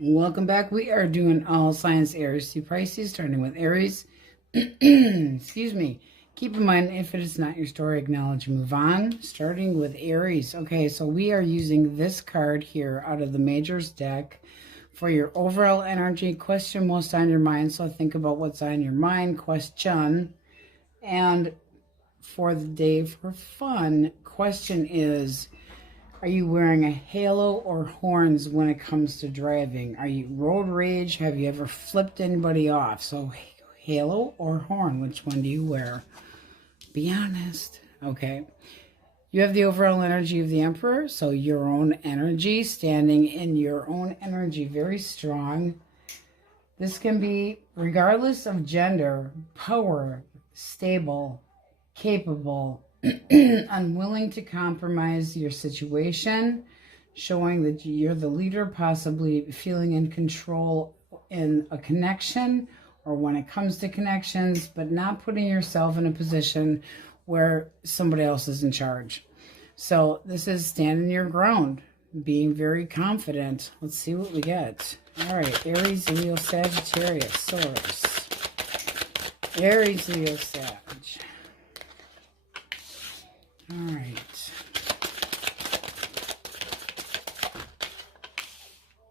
Welcome back. We are doing all signs Aries to Pisces, starting with Aries. Excuse me. Keep in mind, if it is not your story, acknowledge and move on. Starting with Aries. Okay, so we are using this card here out of the Majors deck for your overall energy. Question most on your mind. So think about what's on your mind. Question. And for the day for fun, question is, are you wearing a halo or horns when it comes to driving? Are you road rage? Have you ever flipped anybody off? So halo or horn, which one do you wear? Be honest. Okay. You have the overall energy of the Emperor, so your own energy, standing in your own energy, very strong. This can be, regardless of gender, power, stable, capable, unwilling to compromise your situation, showing that you're the leader, possibly feeling in control in a connection or when it comes to connections, but not putting yourself in a position where somebody else is in charge. So this is standing your ground, being very confident. Let's see what we get. All right, Aries, Leo, Sagittarius, Taurus. Aries, Leo, Sag. All right.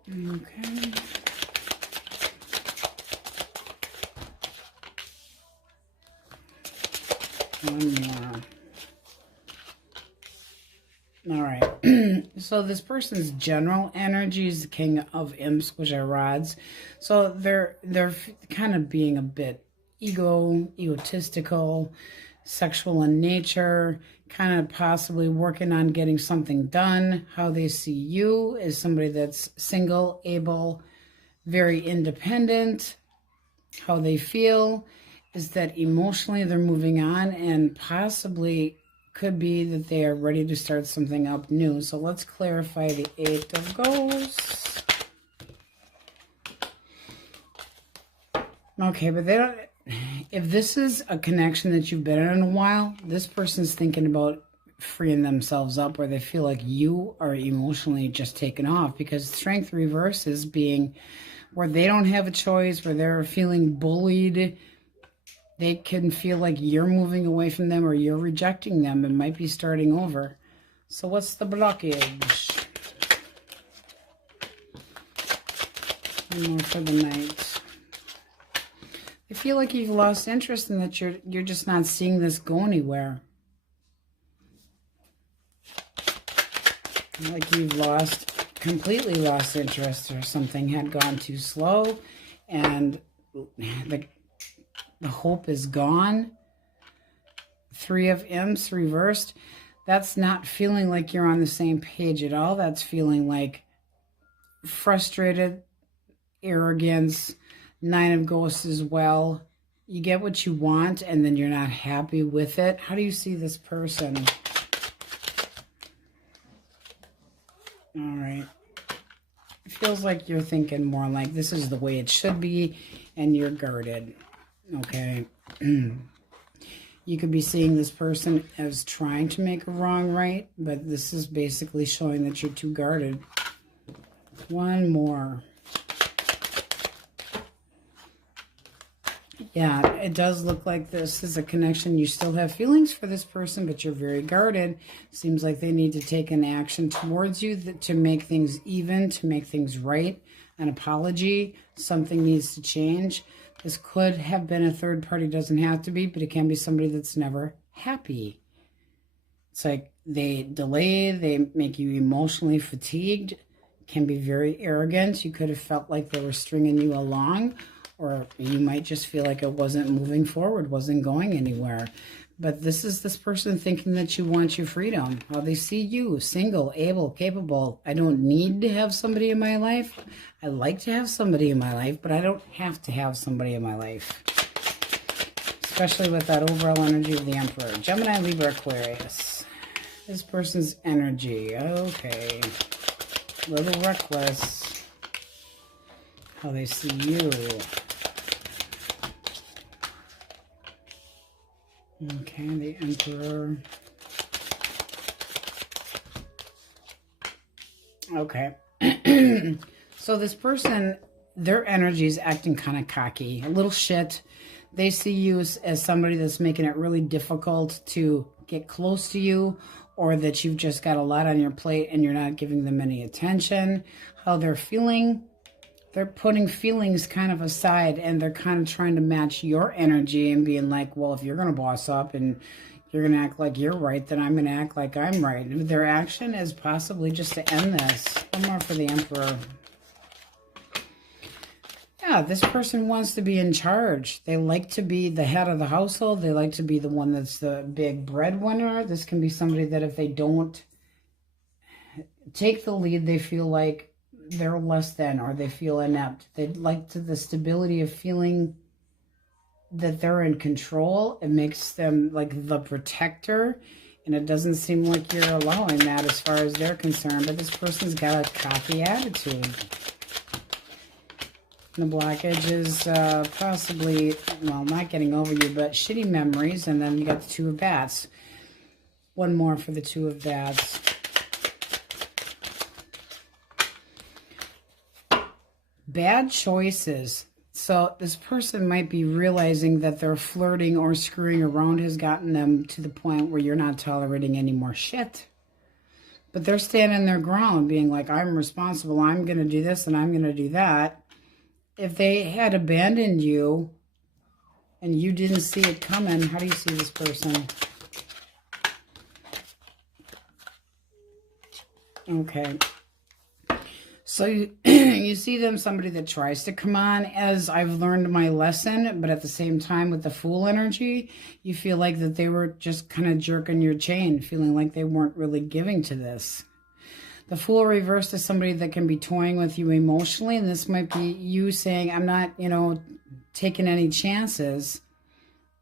Okay. One more. All right. So this person's general energy is the King of Imps, which are rods. So they're kind of being a bit egotistical, sexual in nature, kind of possibly working on getting something done. How they see you is somebody that's single, able, very independent. How they feel is that emotionally they're moving on, and possibly could be that they are ready to start something up new. So let's clarify the Eight of Ghosts. Okay, but they don't... If this is a connection that you've been in a while, this person's thinking about freeing themselves up, or they feel like you are emotionally just taken off, because Strength reverse is being where they don't have a choice, where they're feeling bullied. They can feel like you're moving away from them or you're rejecting them. It might be starting over. So what's the blockage? One more for the night. I feel like you've lost interest in that you're just not seeing this go anywhere. Like you've completely lost interest, or something had gone too slow and the hope is gone. Three of Imps reversed. That's not feeling like you're on the same page at all. That's feeling like frustrated, arrogance. Nine of Ghosts as well. You get what you want and then you're not happy with it. How do you see this person? All right. It feels like you're thinking more like this is the way it should be and you're guarded. Okay. You could be seeing this person as trying to make a wrong right, but this is basically showing that you're too guarded. One more. Yeah, it does look like this is a connection. You still have feelings for this person, but you're very guarded. Seems like they need to take an action towards you to make things even, to make things right. An apology. Something needs to change. This could have been a third party. Doesn't have to be, but it can be somebody that's never happy. It's like they delay. They make you emotionally fatigued. Can be very arrogant. You could have felt like they were stringing you along. Or you might just feel like it wasn't moving forward, wasn't going anywhere. But this is this person thinking that you want your freedom. How they see you, single, able, capable. I don't need to have somebody in my life. I like to have somebody in my life, but I don't have to have somebody in my life. Especially with that overall energy of the Emperor. Gemini, Libra, Aquarius. This person's energy. Okay. A little reckless. How they see you. Okay, the Emperor. Okay. So this person, their energy is acting kind of cocky, a little shit. They see you as somebody that's making it really difficult to get close to you, or that you've just got a lot on your plate and you're not giving them any attention. How they're feeling, they're putting feelings kind of aside, and they're kind of trying to match your energy and being like, well, if you're going to boss up and you're going to act like you're right, then I'm going to act like I'm right. And their action is possibly just to end this. One more for the Emperor. Yeah, this person wants to be in charge. They like to be the head of the household. They like to be the one that's the big breadwinner. This can be somebody that if they don't take the lead, they feel like they're less than, or they feel inept. They like the stability of feeling that they're in control. It makes them like the protector, and it doesn't seem like you're allowing that as far as they're concerned. But this person's got a cocky attitude. The blockage is possibly, well, not getting over you, but shitty memories. And then you got the Two of Bats. One more for the Two of Bats. Bad choices. So this person might be realizing that their flirting or screwing around has gotten them to the point where you're not tolerating any more shit. But they're standing their ground, being like, I'm responsible. I'm going to do this and I'm going to do that. If they had abandoned you and you didn't see it coming, how do you see this person? Okay. So you see them, somebody that tries to come on as I've learned my lesson, but at the same time with the Fool energy, you feel like that they were just kind of jerking your chain, feeling like they weren't really giving to this. The Fool reversed is somebody that can be toying with you emotionally, and this might be you saying, I'm not, taking any chances.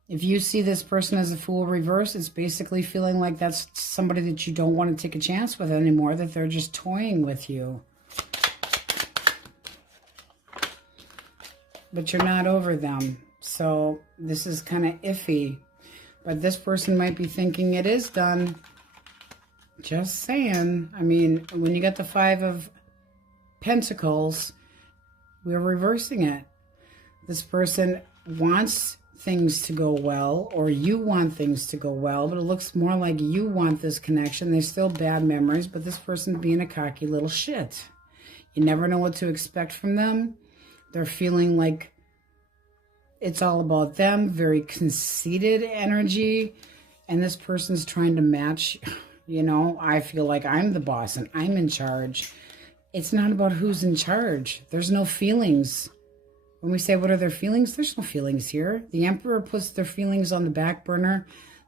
If you see this person as a Fool reverse, it's basically feeling like that's somebody that you don't want to take a chance with anymore, that they're just toying with you. But you're not over them. So this is kind of iffy. But this person might be thinking it is done. Just saying. I mean, when you get the Five of Pentacles, we're reversing it. This person wants things to go well, or you want things to go well, but it looks more like you want this connection. There's still bad memories, but this person being a cocky little shit. You never know what to expect from them. They're feeling like it's all about them, very conceited energy, and this person's trying to match. I feel like I'm the boss and I'm in charge. It's not about who's in charge. There's no feelings. When we say what are their feelings, there's no feelings here. The Emperor puts their feelings on the back burner.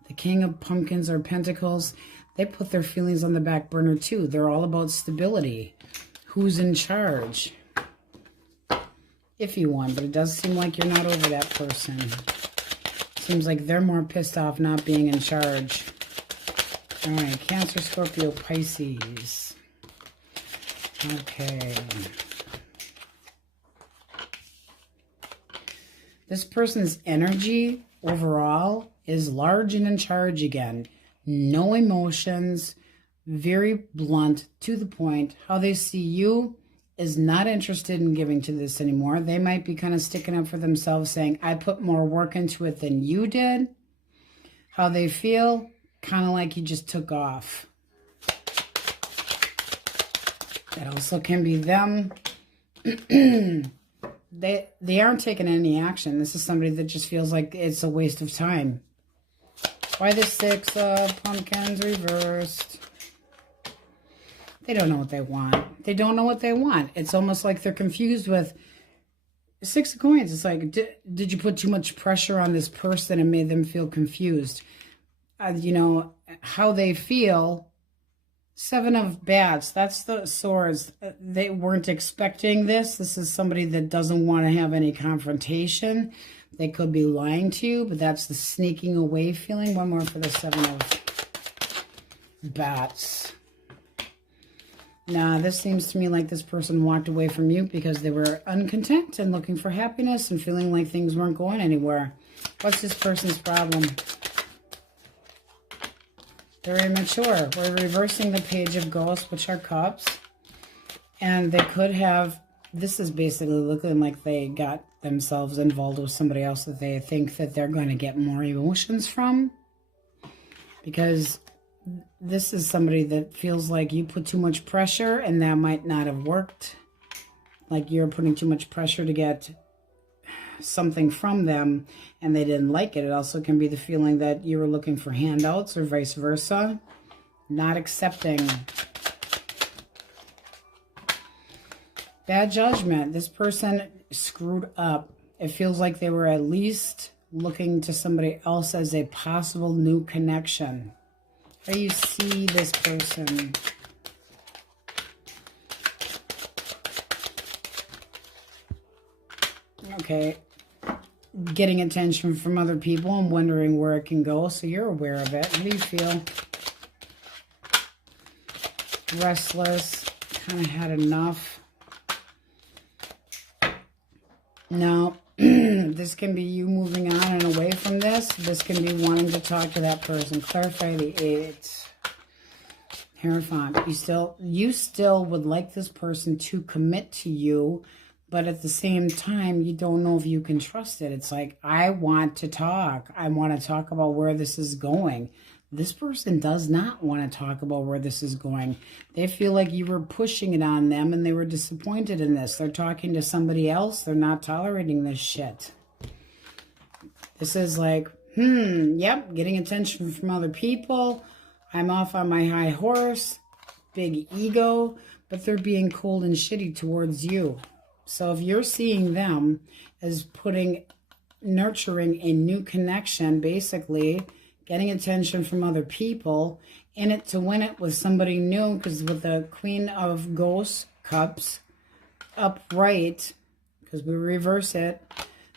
The King of Pumpkins or Pentacles, they put their feelings on the back burner too. They're all about stability. Who's in charge? Iffy one, but it does seem like you're not over that person. Seems like they're more pissed off not being in charge. All right, Cancer, Scorpio, Pisces. Okay. This person's energy overall is large and in charge again. No emotions, very blunt, to the point. How they see you is not interested in giving to this anymore. They might be kind of sticking up for themselves, saying, I put more work into it than you did. How they feel, kind of like you just took off. That also can be them. They aren't taking any action. This is somebody that just feels like it's a waste of time. Why the Six of Pumpkins reversed? They don't know what they want. They don't know what they want. It's almost like they're confused with Six of Coins. It's like, did you put too much pressure on this person and made them feel confused? How they feel. Seven of Bats, that's the Swords. They weren't expecting this. This is somebody that doesn't want to have any confrontation. They could be lying to you, but that's the sneaking away feeling. One more for the Seven of Bats. Nah, this seems to me like this person walked away from you because they were uncontent and looking for happiness and feeling like things weren't going anywhere. What's this person's problem? They're immature. We're reversing the Page of Ghosts, which are cups. And they could have This is basically looking like they got themselves involved with somebody else that they think that they're going to get more emotions from. Because this is somebody that feels like you put too much pressure and that might not have worked. Like you're putting too much pressure to get something from them and they didn't like it. It also can be the feeling that you were looking for handouts or vice versa. Not accepting. Bad judgment. This person screwed up. It feels like they were at least looking to somebody else as a possible new connection. How do you see this person? Okay. Getting attention from other people and wondering where it can go, so you're aware of it. How do you feel? Restless. Kind of had enough. No. This can be you moving on and away from this. This can be wanting to talk to that person. Clarify the 8. Hierophant. You still would like this person to commit to you, but at the same time, you don't know if you can trust it. It's like, I want to talk. I want to talk about where this is going. This person does not want to talk about where this is going. They feel like you were pushing it on them and they were disappointed in this. They're talking to somebody else. They're not tolerating this shit. This is like, yep, getting attention from other people. I'm off on my high horse. Big ego. But they're being cold and shitty towards you. So if you're seeing them as nurturing a new connection, basically getting attention from other people, in it to win it with somebody new, because with the Queen of Ghost Cups upright, because we reverse it,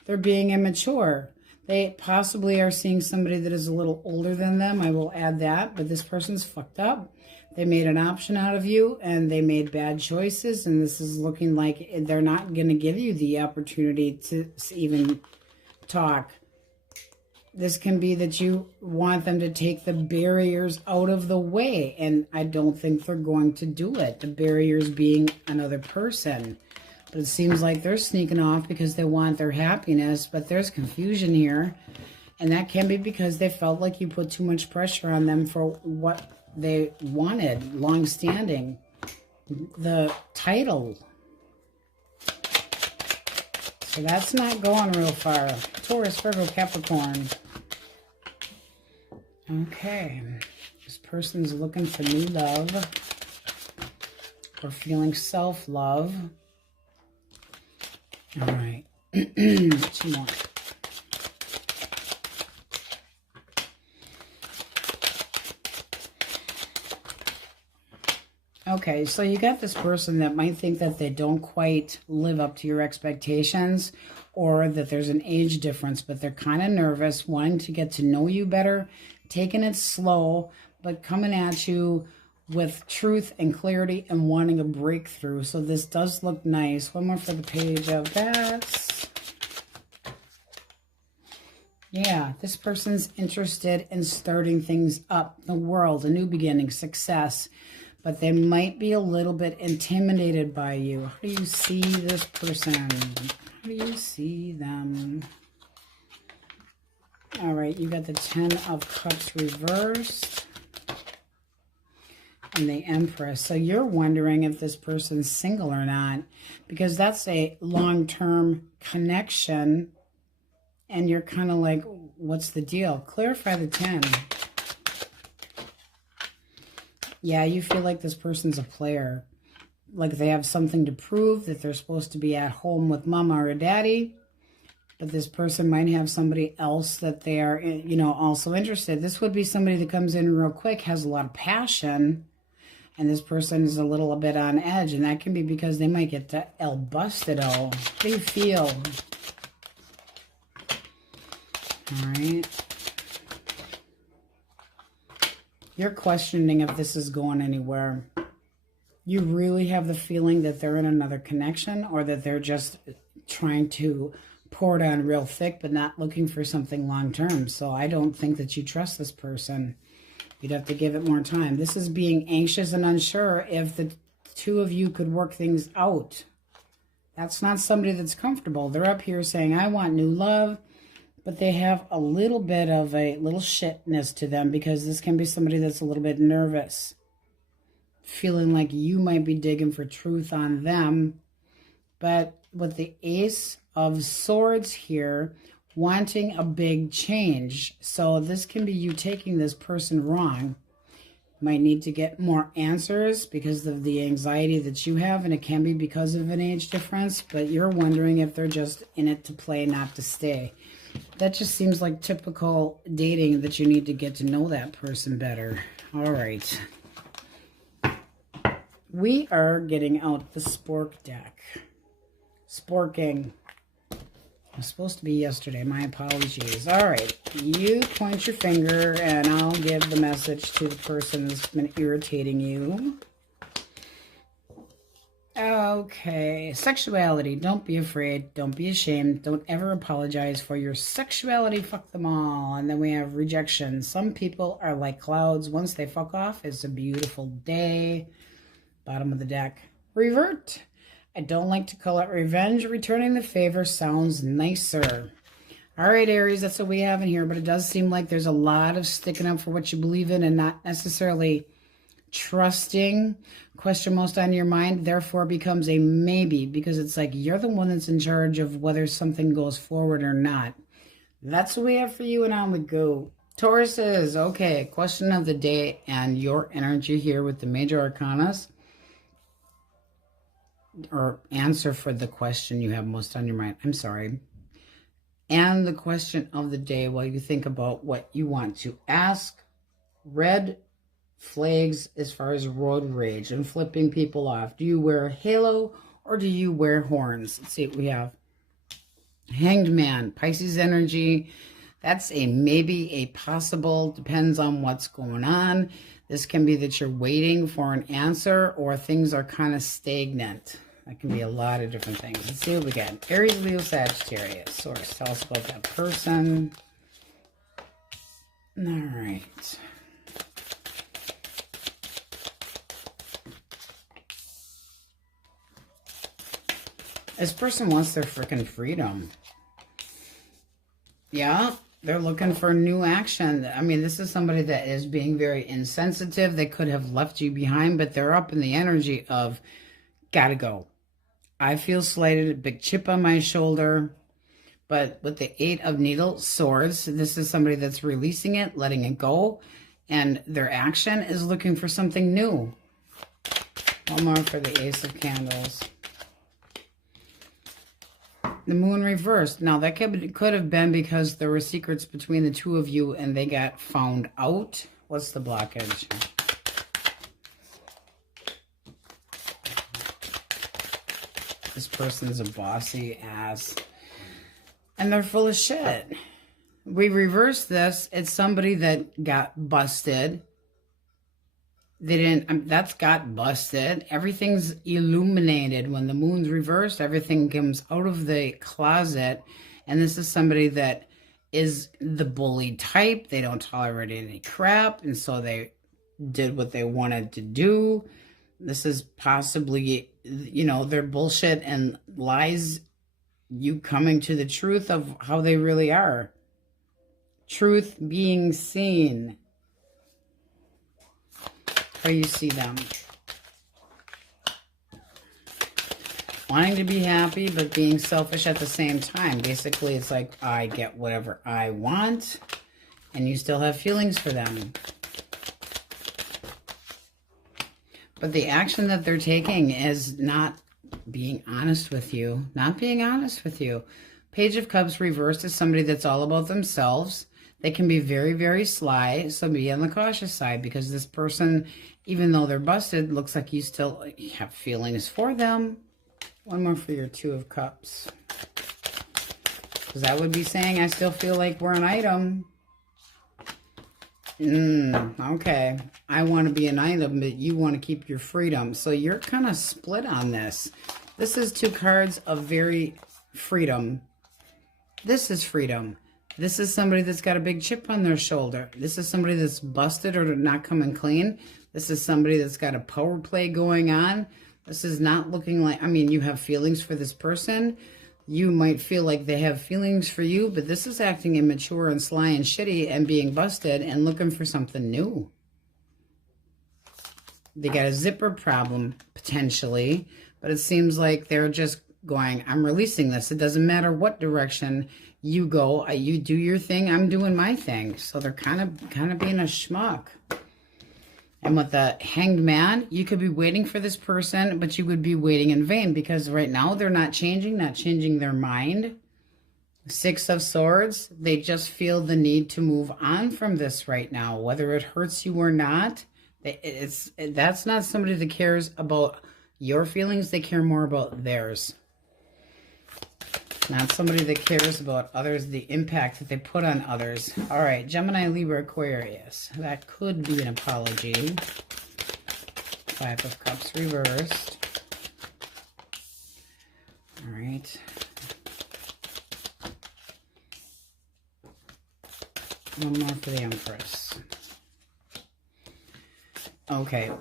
they're being immature. They possibly are seeing somebody that is a little older than them. I will add that, but this person's fucked up. They made an option out of you, and they made bad choices, and this is looking like they're not going to give you the opportunity to even talk. This can be that you want them to take the barriers out of the way, and I don't think they're going to do it. The barriers being another person. But it seems like they're sneaking off because they want their happiness, but there's confusion here. And that can be because they felt like you put too much pressure on them for what they wanted, long-standing. The title. So that's not going real far. Taurus, Virgo, Capricorn. Okay. This person's looking for new love or feeling self-love. All right. What you want? Okay, so you got this person that might think that they don't quite live up to your expectations, or that there's an age difference, but they're kind of nervous, wanting to get to know you better, taking it slow, but coming at you with truth and clarity and wanting a breakthrough. So this does look nice. One more for the page of that. Yeah, this person's interested in starting things up, the world, a new beginning, success. But they might be a little bit intimidated by you. How do you see this person? How do you see them? All right, you got the 10 of Cups reversed. And the Empress. So you're wondering if this person's single or not. Because that's a long-term connection. And you're kind of like, what's the deal? Clarify the 10. Yeah, you feel like this person's a player. Like they have something to prove, that they're supposed to be at home with mama or daddy. But this person might have somebody else that they are, you know, also interested. This would be somebody that comes in real quick, has a lot of passion. And this person is a little bit on edge. And that can be because they might get to el bustido. How do you feel? All right. You're questioning if this is going anywhere. You really have the feeling that they're in another connection, or that they're just trying to pour it on real thick but not looking for something long-term. So I don't think that you trust this person. You'd have to give it more time. This is being anxious and unsure if the two of you could work things out. That's not somebody that's comfortable. They're up here saying, I want new love, but they have a little bit of a little shitness to them because this can be somebody that's a little bit nervous, feeling like you might be digging for truth on them. But with the Ace of Swords here, wanting a big change. So this can be you taking this person wrong. Might need to get more answers because of the anxiety that you have, and it can be because of an age difference, but you're wondering if they're just in it to play, not to stay. That just seems like typical dating, that you need to get to know that person better. All right. We are getting out the Spork deck. Sporking. It was supposed to be yesterday. My apologies. All right. You point your finger, and I'll give the message to the person that's been irritating you. Okay. Sexuality. Don't be afraid. Don't be ashamed. Don't ever apologize for your sexuality. Fuck them all. And then we have rejection. Some people are like clouds. Once they fuck off, it's a beautiful day. Bottom of the deck. Revert. I don't like to call it revenge. Returning the favor sounds nicer. All right, Aries, that's what we have in here. But it does seem like there's a lot of sticking up for what you believe in and not necessarily trusting. Question most on your mind, therefore, becomes a maybe. Because it's like you're the one that's in charge of whether something goes forward or not. That's what we have for you, and on we go. Tauruses, okay. Question of the day and your energy here with the major arcanas. Or answer for the question you have most on your mind. I'm sorry. And the question of the day while you think about what you want to ask. Red flags as far as road rage and flipping people off. Do you wear a halo or do you wear horns? Let's see what we have. Hanged Man, Pisces energy. That's a maybe, a possible, depends on what's going on. This can be that you're waiting for an answer or things are kind of stagnant. That can be a lot of different things. Let's see what we got. Aries, Leo, Sagittarius. Source, tell us about that person. All right. This person wants their freaking freedom. Yeah. They're looking for new action. I mean, this is somebody that is being very insensitive. They could have left you behind, but they're up in the energy of, gotta go. I feel slighted, a big chip on my shoulder. But with the 8 of Needles, Swords, this is somebody that's releasing it, letting it go. And their action is looking for something new. One more for the Ace of Candles. The Moon reversed. Now, that could have been because there were secrets between the two of you and they got found out. What's the blockage? This person's a bossy ass. And they're full of shit. We reversed this. It's somebody that got busted. They didn't, that's got busted. Everything's illuminated. When the moon's reversed, everything comes out of the closet. And this is somebody that is the bully type. They don't tolerate any crap. And so they did what they wanted to do. This is possibly, you know, their bullshit and lies, you coming to the truth of how they really are. Truth being seen. How you see them. Wanting to be happy, but being selfish at the same time. Basically, it's like, I get whatever I want, and you still have feelings for them. But the action that they're taking is not being honest with you. Not being honest with you. Page of Cups reversed is somebody that's all about themselves. They can be very, very sly, so be on the cautious side because this person, even though they're busted, looks like you still have feelings for them. One more for your 2 of Cups. Because that would be saying, I still feel like we're an item. Okay. I want to be an item, but you want to keep your freedom. So you're kind of split on this. This is 2 cards of very freedom. This is freedom. This is somebody that's got a big chip on their shoulder. This is somebody that's busted or not coming clean. This is somebody that's got a power play going on. This is not looking like, I mean, you have feelings for this person. You might feel like they have feelings for you, but this is acting immature and sly and shitty and being busted and looking for something new. They got a zipper problem, potentially, but it seems like they're just going, I'm releasing this. It doesn't matter what direction you go. You do your thing, I'm doing my thing. So they're kind of being a schmuck. And with the Hanged Man, you could be waiting for this person, but you would be waiting in vain because right now they're not changing their mind. Six of Swords, they just feel the need to move on from this right now, whether it hurts you or not. That's not somebody that cares about your feelings. They care more about theirs. Not somebody that cares about others, the impact that they put on others. All right, Gemini, Libra, Aquarius. That could be an apology. Five of Cups reversed. All right. One more for the Empress. Okay.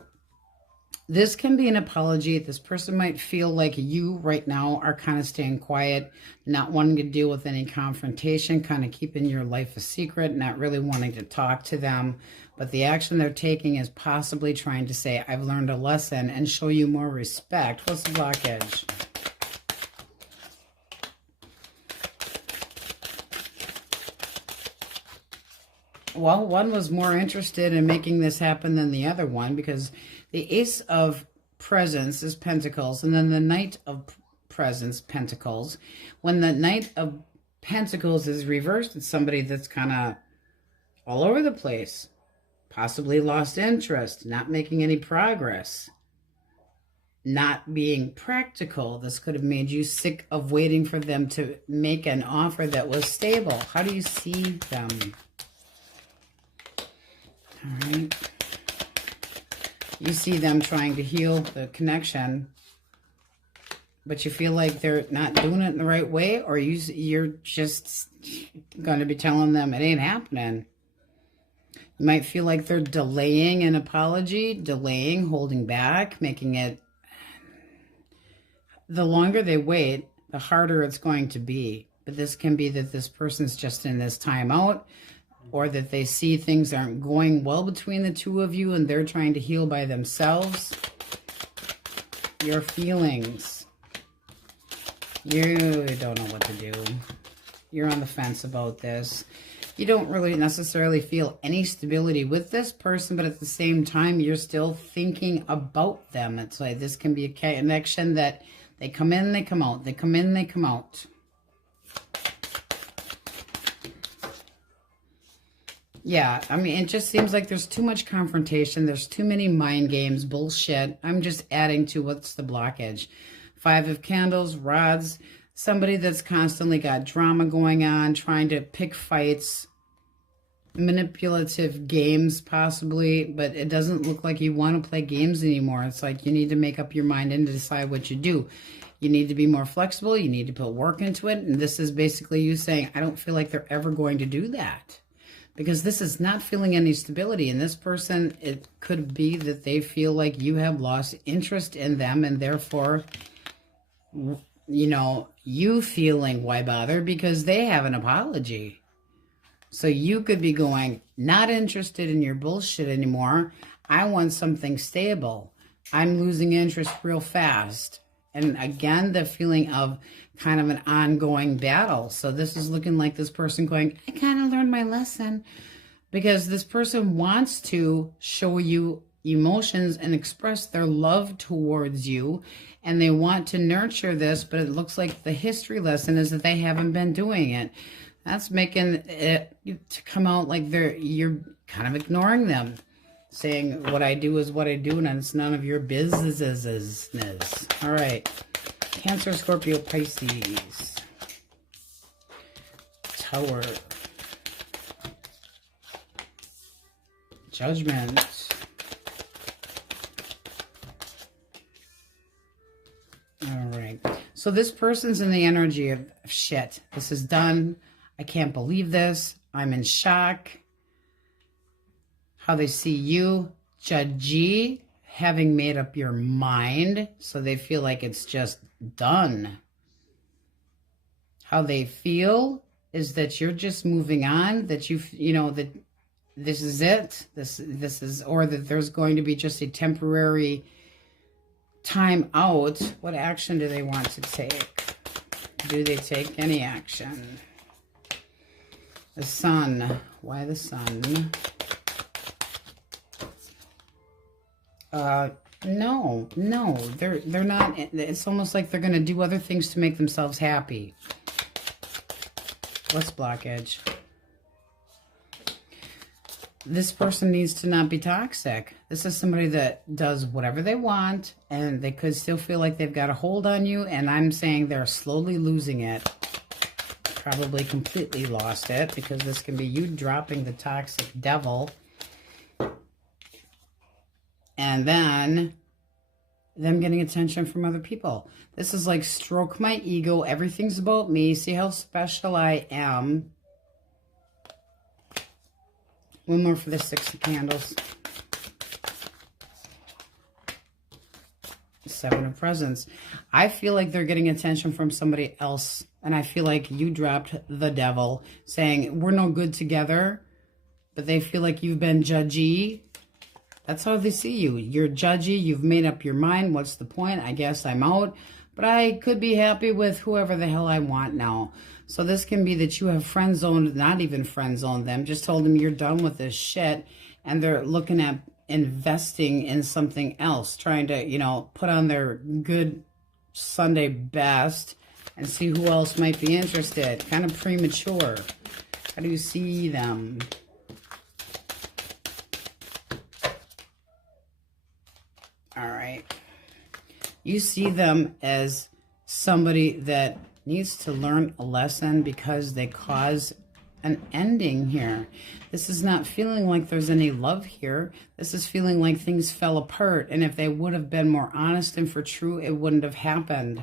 This can be an apology. This person might feel like you right now are kind of staying quiet, not wanting to deal with any confrontation, kind of keeping your life a secret, not really wanting to talk to them. But the action they're taking is possibly trying to say, I've learned a lesson and show you more respect. What's the blockage? Well, one was more interested in making this happen than the other one because the Ace of Presents is Pentacles, and then the Knight of Presents, Pentacles. When the Knight of Pentacles is reversed, it's somebody that's kind of all over the place, possibly lost interest, not making any progress, not being practical. This could have made you sick of waiting for them to make an offer that was stable. How do you see them? All right. You see them trying to heal the connection, but you feel like they're not doing it in the right way, or you're just going to be telling them it ain't happening. You might feel like they're delaying an apology, delaying, holding back, making it... The longer they wait, the harder it's going to be. But this can be that this person's just in this timeout, or that they see things aren't going well between the two of you and they're trying to heal by themselves. Your feelings. You don't know what to do. You're on the fence about this. You don't really necessarily feel any stability with this person, but at the same time, you're still thinking about them. It's like this can be a connection that they come in, they come out. They come in, they come out. Yeah, I mean, it just seems like there's too much confrontation. There's too many mind games, bullshit. I'm just adding to what's the blockage. Five of Candles, Rods, somebody that's constantly got drama going on, trying to pick fights, manipulative games possibly, but it doesn't look like you want to play games anymore. It's like you need to make up your mind and decide what you do. You need to be more flexible. You need to put work into it. And this is basically you saying, I don't feel like they're ever going to do that. Because this is not feeling any stability. And this person, it could be that they feel like you have lost interest in them. And therefore, you know, you feeling why bother because they have an apology. So you could be going, not interested in your bullshit anymore. I want something stable. I'm losing interest real fast. And again, the feeling of kind of an ongoing battle. So this is looking like this person going, I kind of learned my lesson. Because this person wants to show you emotions and express their love towards you. And they want to nurture this, but it looks like the history lesson is that they haven't been doing it. That's making it to come out like you're kind of ignoring them. Saying what I do is what I do and it's none of your business. All right. Cancer, Scorpio, Pisces. Tower. Judgment. All right. So this person's in the energy of shit. This is done. I can't believe this. I'm in shock. How they see you. Judgy. having made up your mind, so they feel like it's just done. How they feel is that you're just moving on, that you know that this is it. This is, or that there's going to be just a temporary time out. What action do they want to take? Do they take any action? The Sun. Why the Sun? No, they're not. It's almost like they're going to do other things to make themselves happy. What's blockage? This person needs to not be toxic. This is somebody that does whatever they want, and they could still feel like they've got a hold on you, and I'm saying they're slowly losing it. Probably completely lost it, because this can be you dropping the toxic devil, and then them getting attention from other people. This is like, stroke my ego. Everything's about me. See how special I am. One more for the Six of Candles. Seven of Presents. I feel like they're getting attention from somebody else. And I feel like you dropped the devil, saying, we're no good together. But they feel like you've been judgy. That's how they see you. You're judgy. You've made up your mind. What's the point? I guess I'm out. But I could be happy with whoever the hell I want now. So this can be that you have friend-zoned, not even friend-zoned them. Just told them you're done with this shit. And they're looking at investing in something else. Trying to, you know, put on their good Sunday best. And see who else might be interested. Kind of premature. How do you see them? All right. You see them as somebody that needs to learn a lesson because they cause an ending here. This is not feeling like there's any love here. This is feeling like things fell apart. And if they would have been more honest and for true, it wouldn't have happened.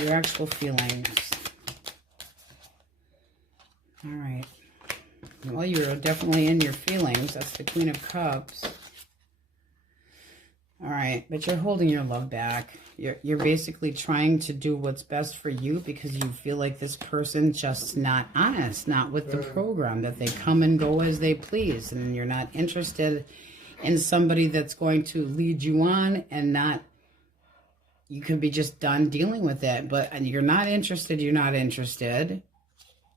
Your actual feelings. All right. Well, you're definitely in your feelings. That's the Queen of Cups. All right, but you're holding your love back. You're basically trying to do what's best for you because you feel like this person just not honest, not with the program, that they come and go as they please, and you're not interested in somebody that's going to lead you on and not, you could be just done dealing with it, but you're not interested,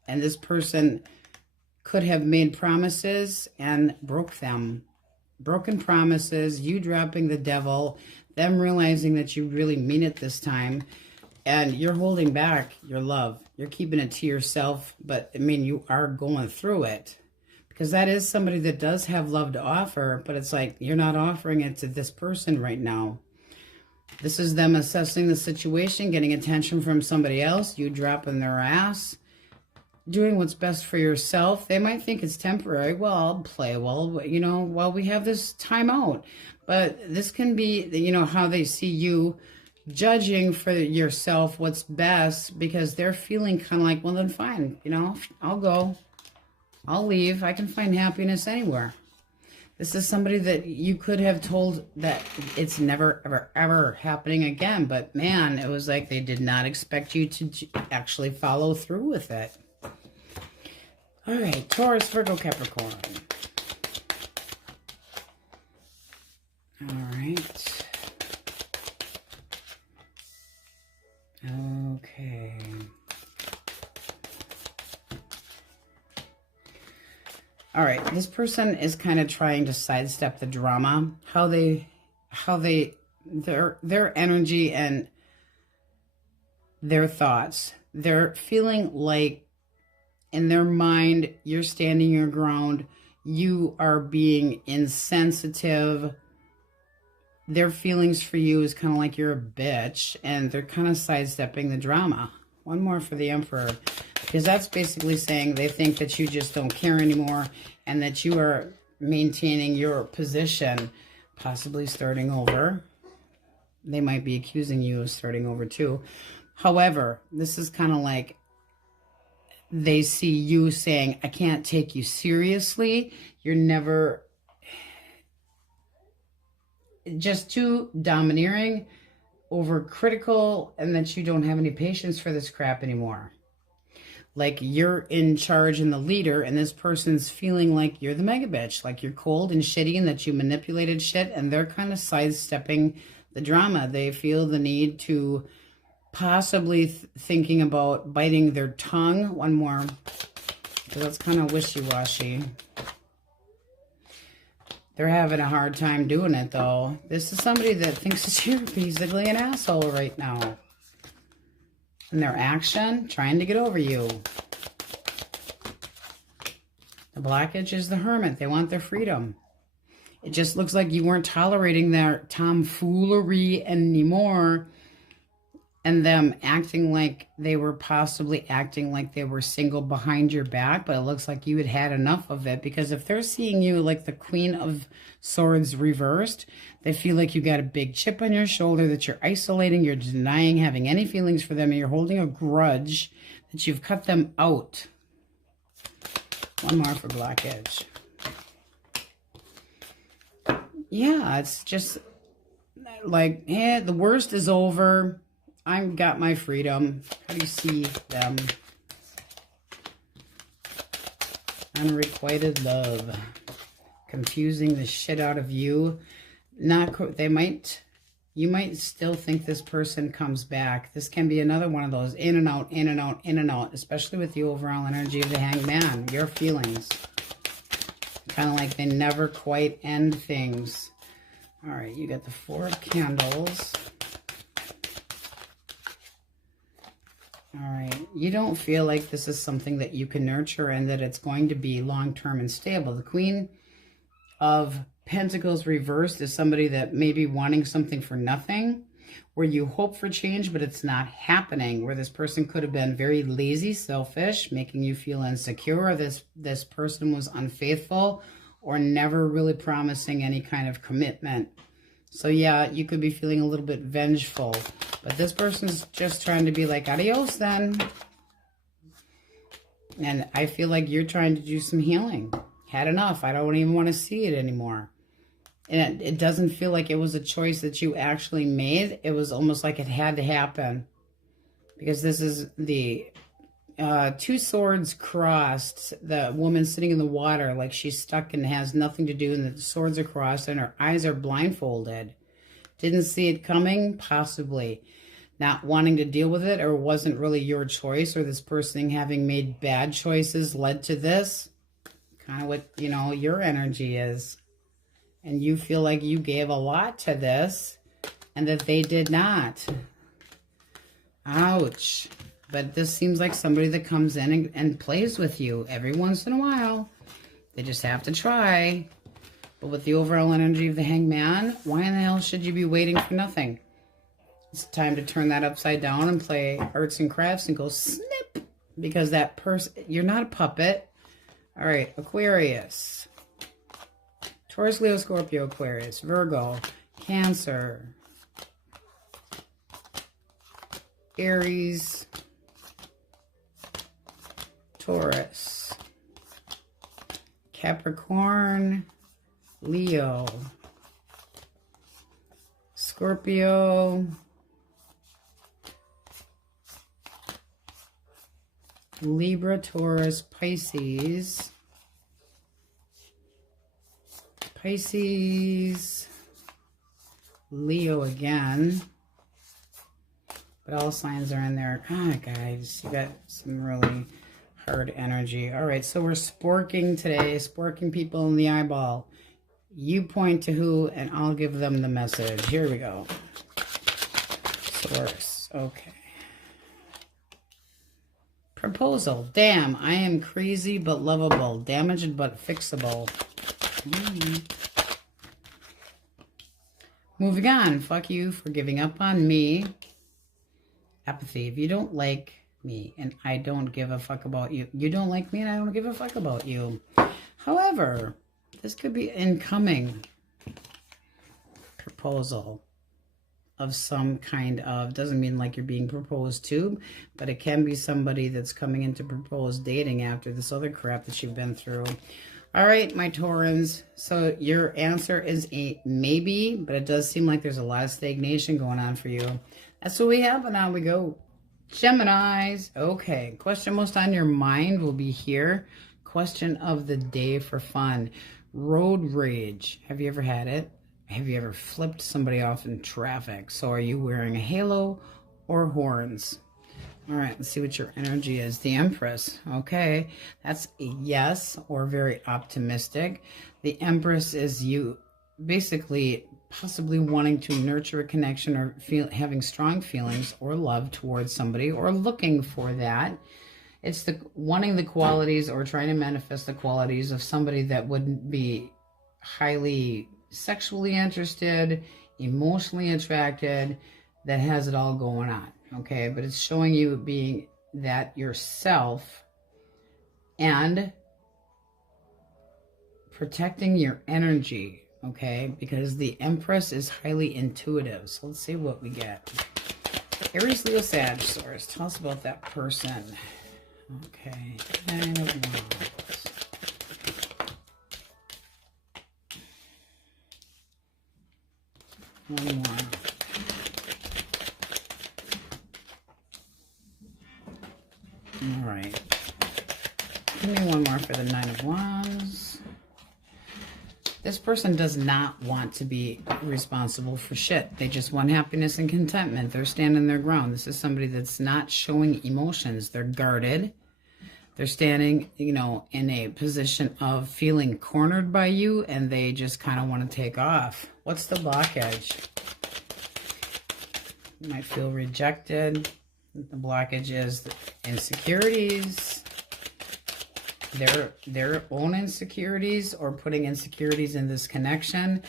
and this person could have made promises and broke them. Broken promises, you dropping the devil, them realizing that you really mean it this time, and you're holding back your love. You're keeping it to yourself, but I mean, you are going through it because that is somebody that does have love to offer, but it's like you're not offering it to this person right now. This is them assessing the situation, getting attention from somebody else, you dropping their ass. Doing what's best for yourself. They might think it's temporary. Well, I'll play well, you know, while we have this time out. But this can be, you know, how they see you judging for yourself what's best, because they're feeling kind of like, well, then fine, you know, I'll go. I'll leave. I can find happiness anywhere. This is somebody that you could have told that it's never, ever, ever happening again. But man, it was like they did not expect you to actually follow through with it. All right, Taurus, Virgo, Capricorn. All right. Okay. All right, this person is kind of trying to sidestep the drama. Their energy and their thoughts. They're feeling like in their mind, you're standing your ground. You are being insensitive. Their feelings for you is kind of like you're a bitch, and they're kind of sidestepping the drama. One more for the Emperor, because that's basically saying they think that you just don't care anymore and that you are maintaining your position, possibly starting over. They might be accusing you of starting over too. However, this is kind of like they see you saying, I can't take you seriously. You're never, just too domineering, over critical, and that you don't have any patience for this crap anymore. Like you're in charge and the leader, and this person's feeling like you're the mega bitch, like you're cold and shitty and that you manipulated shit, and they're kind of sidestepping the drama. They feel the need to possibly thinking about biting their tongue. One more, because that's kind of wishy-washy. They're having a hard time doing it, though. This is somebody that thinks that you're basically an asshole right now. And their action, trying to get over you. The blockage is the Hermit. They want their freedom. It just looks like you weren't tolerating their tomfoolery anymore. And them acting like they were possibly acting like they were single behind your back. But it looks like you had had enough of it. Because if they're seeing you like the Queen of Swords reversed, they feel like you got a big chip on your shoulder, that you're isolating, you're denying having any feelings for them, and you're holding a grudge that you've cut them out. One more for blockage. Yeah, it's just like, the worst is over. I got my freedom. How do you see them? Unrequited love. Confusing the shit out of you. You might still think this person comes back. This can be another one of those in and out, in and out, in and out, especially with the overall energy of the Hanged Man. Your feelings. Kind of like they never quite end things. All right, you got the Four of Candles. All right, you don't feel like this is something that you can nurture and that it's going to be long-term and stable. The Queen of Pentacles reversed is somebody that may be wanting something for nothing, where you hope for change, but it's not happening, where this person could have been very lazy, selfish, making you feel insecure, or this person was unfaithful or never really promising any kind of commitment. So yeah, you could be feeling a little bit vengeful. But this person's just trying to be like, adios then. And I feel like you're trying to do some healing. Had enough. I don't even want to see it anymore. And it doesn't feel like it was a choice that you actually made. It was almost like it had to happen. Because this is the two swords crossed. The woman sitting in the water like she's stuck and has nothing to do. And the swords are crossed and her eyes are blindfolded. Didn't see it coming? Possibly. Not wanting to deal with it, or wasn't really your choice, or this person having made bad choices led to this. Kind of what, your energy is. And you feel like you gave a lot to this and that they did not. Ouch. But this seems like somebody that comes in and plays with you every once in a while. They just have to try. But with the overall energy of the Hanged Man, why in the hell should you be waiting for nothing? It's time to turn that upside down and play arts and crafts and go snip. Because that person, you're not a puppet. All right, Aquarius. Taurus, Leo, Scorpio, Aquarius, Virgo, Cancer, Aries, Taurus, Capricorn, Leo, Scorpio, Libra, Taurus, Pisces, Leo again. But all signs are in there. Guys, you got some really hard energy. All right, so we're sporking today, sporking people in the eyeball. You point to who, and I'll give them the message. Here we go. Source. Okay. Proposal. Damn, I am crazy but lovable. Damaged but fixable. Moving on. Fuck you for giving up on me. Apathy. If you don't like me and I don't give a fuck about you, you don't like me and I don't give a fuck about you. However, this could be incoming proposal of some kind of, doesn't mean like you're being proposed to, but it can be somebody that's coming in to propose dating after this other crap that you've been through. All right, my Taurans. So your answer is a maybe, but it does seem like there's a lot of stagnation going on for you. That's what we have, and now we go. Geminis. Okay, question most on your mind will be here. Question of the day for fun. Road rage. Have you ever had it? Have you ever flipped somebody off in traffic? So are you wearing a halo or horns? All right, let's see what your energy is. The Empress. Okay, that's a yes or very optimistic. The Empress is you basically possibly wanting to nurture a connection or having strong feelings or love towards somebody or looking for that. It's the wanting the qualities or trying to manifest the qualities of somebody that wouldn't be highly sexually interested, emotionally attracted, that has it all going on. Okay, but it's showing you being that yourself and protecting your energy, okay? Because the Empress is highly intuitive. So let's see what we get. Aries, Leo, Sagittarius. Tell us about that person. Okay, 9 of Wands. One more. All right. Give me one more for the 9 of Wands. This person does not want to be responsible for shit. They just want happiness and contentment. They're standing their ground. This is somebody that's not showing emotions. They're guarded. They're standing, you know, in a position of feeling cornered by you, and they just kind of want to take off. What's the blockage? You might feel rejected. The blockage is insecurities, their own insecurities, or putting insecurities in this connection.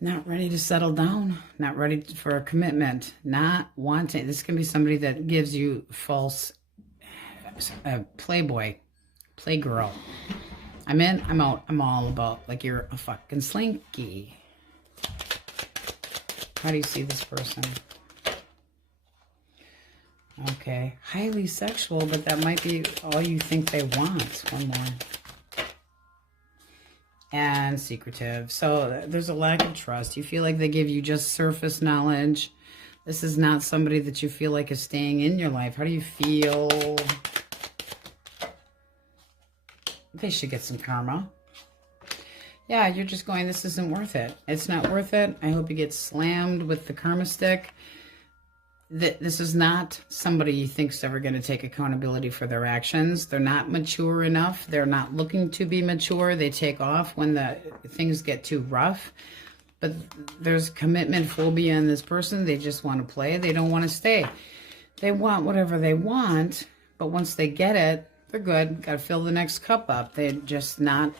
Not ready to settle down, not ready for a commitment, not wanting. This can be somebody that gives you false playboy, playgirl. I'm in, I'm out, I'm all about, like you're a fucking slinky. How do you see this person? Okay, highly sexual, but that might be all you think they want. One more. And secretive. So there's a lack of trust. You feel like they give you just surface knowledge. This is not somebody that you feel like is staying in your life. How do you feel? They should get some karma. Yeah, you're just going, this isn't worth it. It's not worth it. I hope you get slammed with the karma stick. This is not somebody you think's ever going to take accountability for their actions. They're not mature enough. They're not looking to be mature. They take off when the things get too rough. But there's commitment phobia in this person. They just want to play. They don't want to stay. They want whatever they want, but once they get it, they're good. Got to fill the next cup up. They're just not,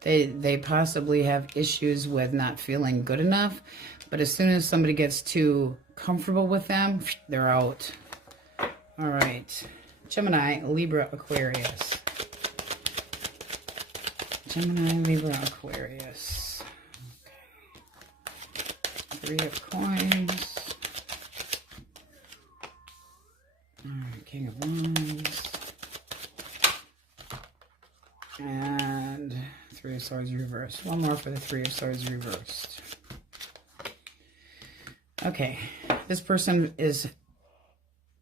They possibly have issues with not feeling good enough. But as soon as somebody gets too comfortable with them, they're out. All right. Gemini, Libra, Aquarius. Gemini, Libra, Aquarius. Okay. 3 of coins. All right, King of Wands. And 3 of Swords reversed. One more for the 3 of Swords reversed. Okay, this person is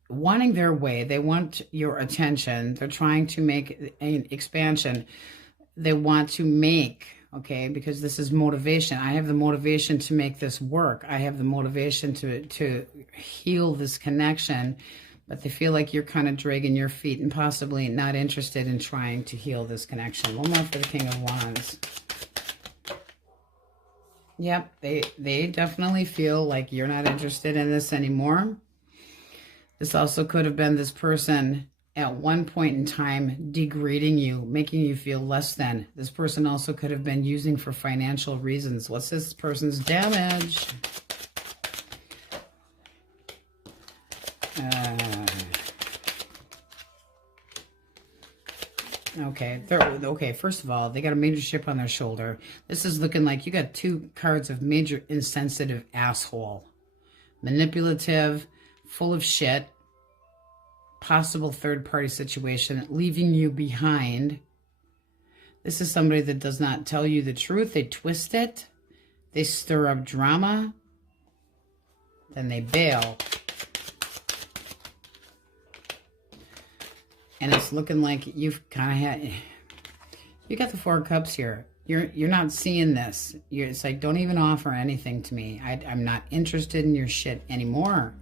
wanting their way. They want your attention. They're trying to make an expansion. They want to make, okay, because this is motivation. I have the motivation to make this work. I have the motivation to heal this connection, but they feel like you're kind of dragging your feet and possibly not interested in trying to heal this connection. One more for the King of Wands. Yep, they definitely feel like you're not interested in this anymore. This also could have been this person at one point in time degrading you, making you feel less than. This person also could have been using for financial reasons. What's this person's damage? Okay, first of all, they got a major chip on their shoulder. This is looking like you got 2 cards of major insensitive asshole. Manipulative, full of shit, possible third-party situation, leaving you behind, This is somebody that does not tell you the truth. They twist it. They stir up drama. Then they bail. And it's looking like you've kind of had... You got the Four of Cups here. You're not seeing this. It's like, don't even offer anything to me. I'm not interested in your shit anymore.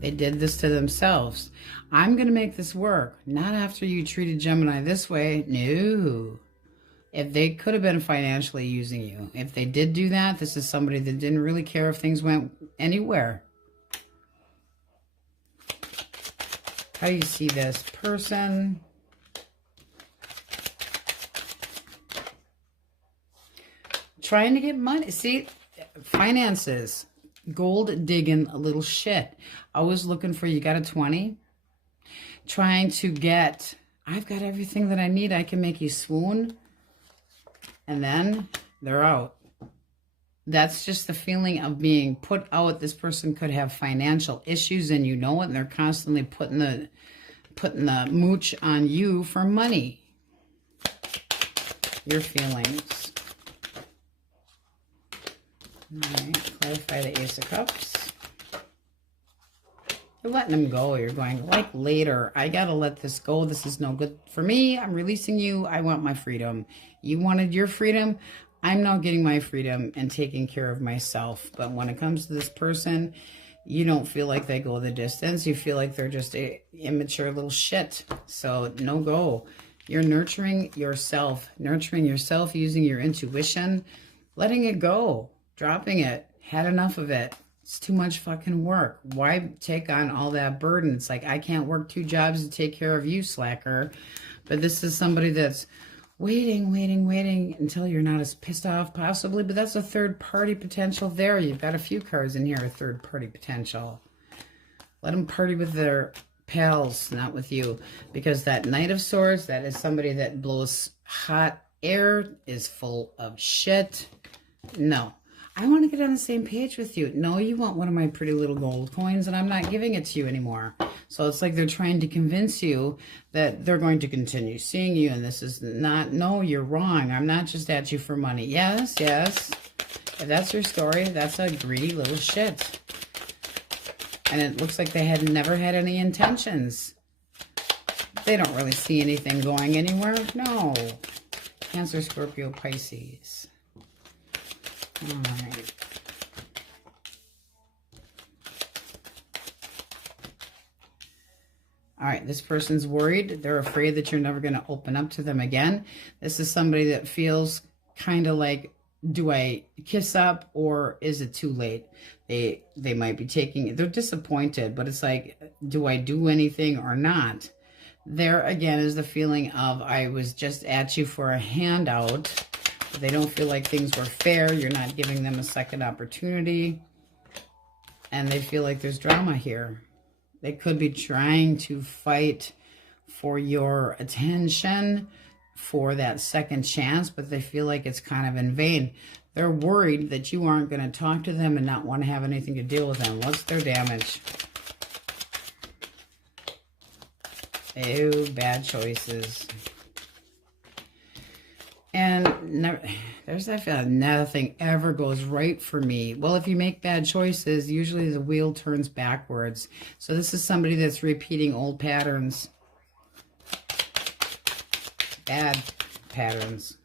They did this to themselves. I'm going to make this work. Not after you treated Gemini this way. No. If they could have been financially using you. If they did do that, this is somebody that didn't really care if things went anywhere. How do you see this person? Trying to get money. See, finances. Gold digging a little shit. Always looking for, you got a 20. Trying to get, I've got everything that I need. I can make you swoon. And then they're out. That's just the feeling of being put out. This person could have financial issues and you know it. And they're constantly putting the mooch on you for money. Your feelings. All right, clarify the Ace of Cups. You're letting them go. You're going, like, later. I got to let this go. This is no good for me. I'm releasing you. I want my freedom. You wanted your freedom. I'm now getting my freedom and taking care of myself. But when it comes to this person, you don't feel like they go the distance. You feel like they're just a immature little shit. So no go. You're nurturing yourself using your intuition, letting it go. Dropping it. Had enough of it. It's too much fucking work. Why take on all that burden? It's like, I can't work 2 jobs to take care of you, slacker. But this is somebody that's waiting until you're not as pissed off, possibly. But that's a third-party potential there. You've got a few cards in here, a third-party potential. Let them party with their pals, not with you. Because that Knight of Swords, that is somebody that blows hot air, is full of shit. No. I want to get on the same page with you. No, you want one of my pretty little gold coins, and I'm not giving it to you anymore. So it's like they're trying to convince you that they're going to continue seeing you, and this is not, no, you're wrong. I'm not just at you for money. Yes, yes. If that's your story, that's a greedy little shit. And it looks like they had never had any intentions. They don't really see anything going anywhere. No. Cancer, Scorpio, Pisces. All right. All right, this person's worried. They're afraid that you're never going to open up to them again. This is somebody that feels kind of like, do I kiss up or is it too late? They might be taking, they're disappointed, but it's like, do I do anything or not? There again is the feeling of, I was just at you for a handout. They don't feel like things were fair. You're not giving them a second opportunity. And they feel like there's drama here. They could be trying to fight for your attention, for that second chance, but they feel like it's kind of in vain. They're worried that you aren't going to talk to them and not want to have anything to deal with them. What's their damage? Oh, bad choices. And there's that feeling, nothing ever goes right for me. Well, if you make bad choices, usually the wheel turns backwards. So this is somebody that's repeating old patterns. Bad patterns.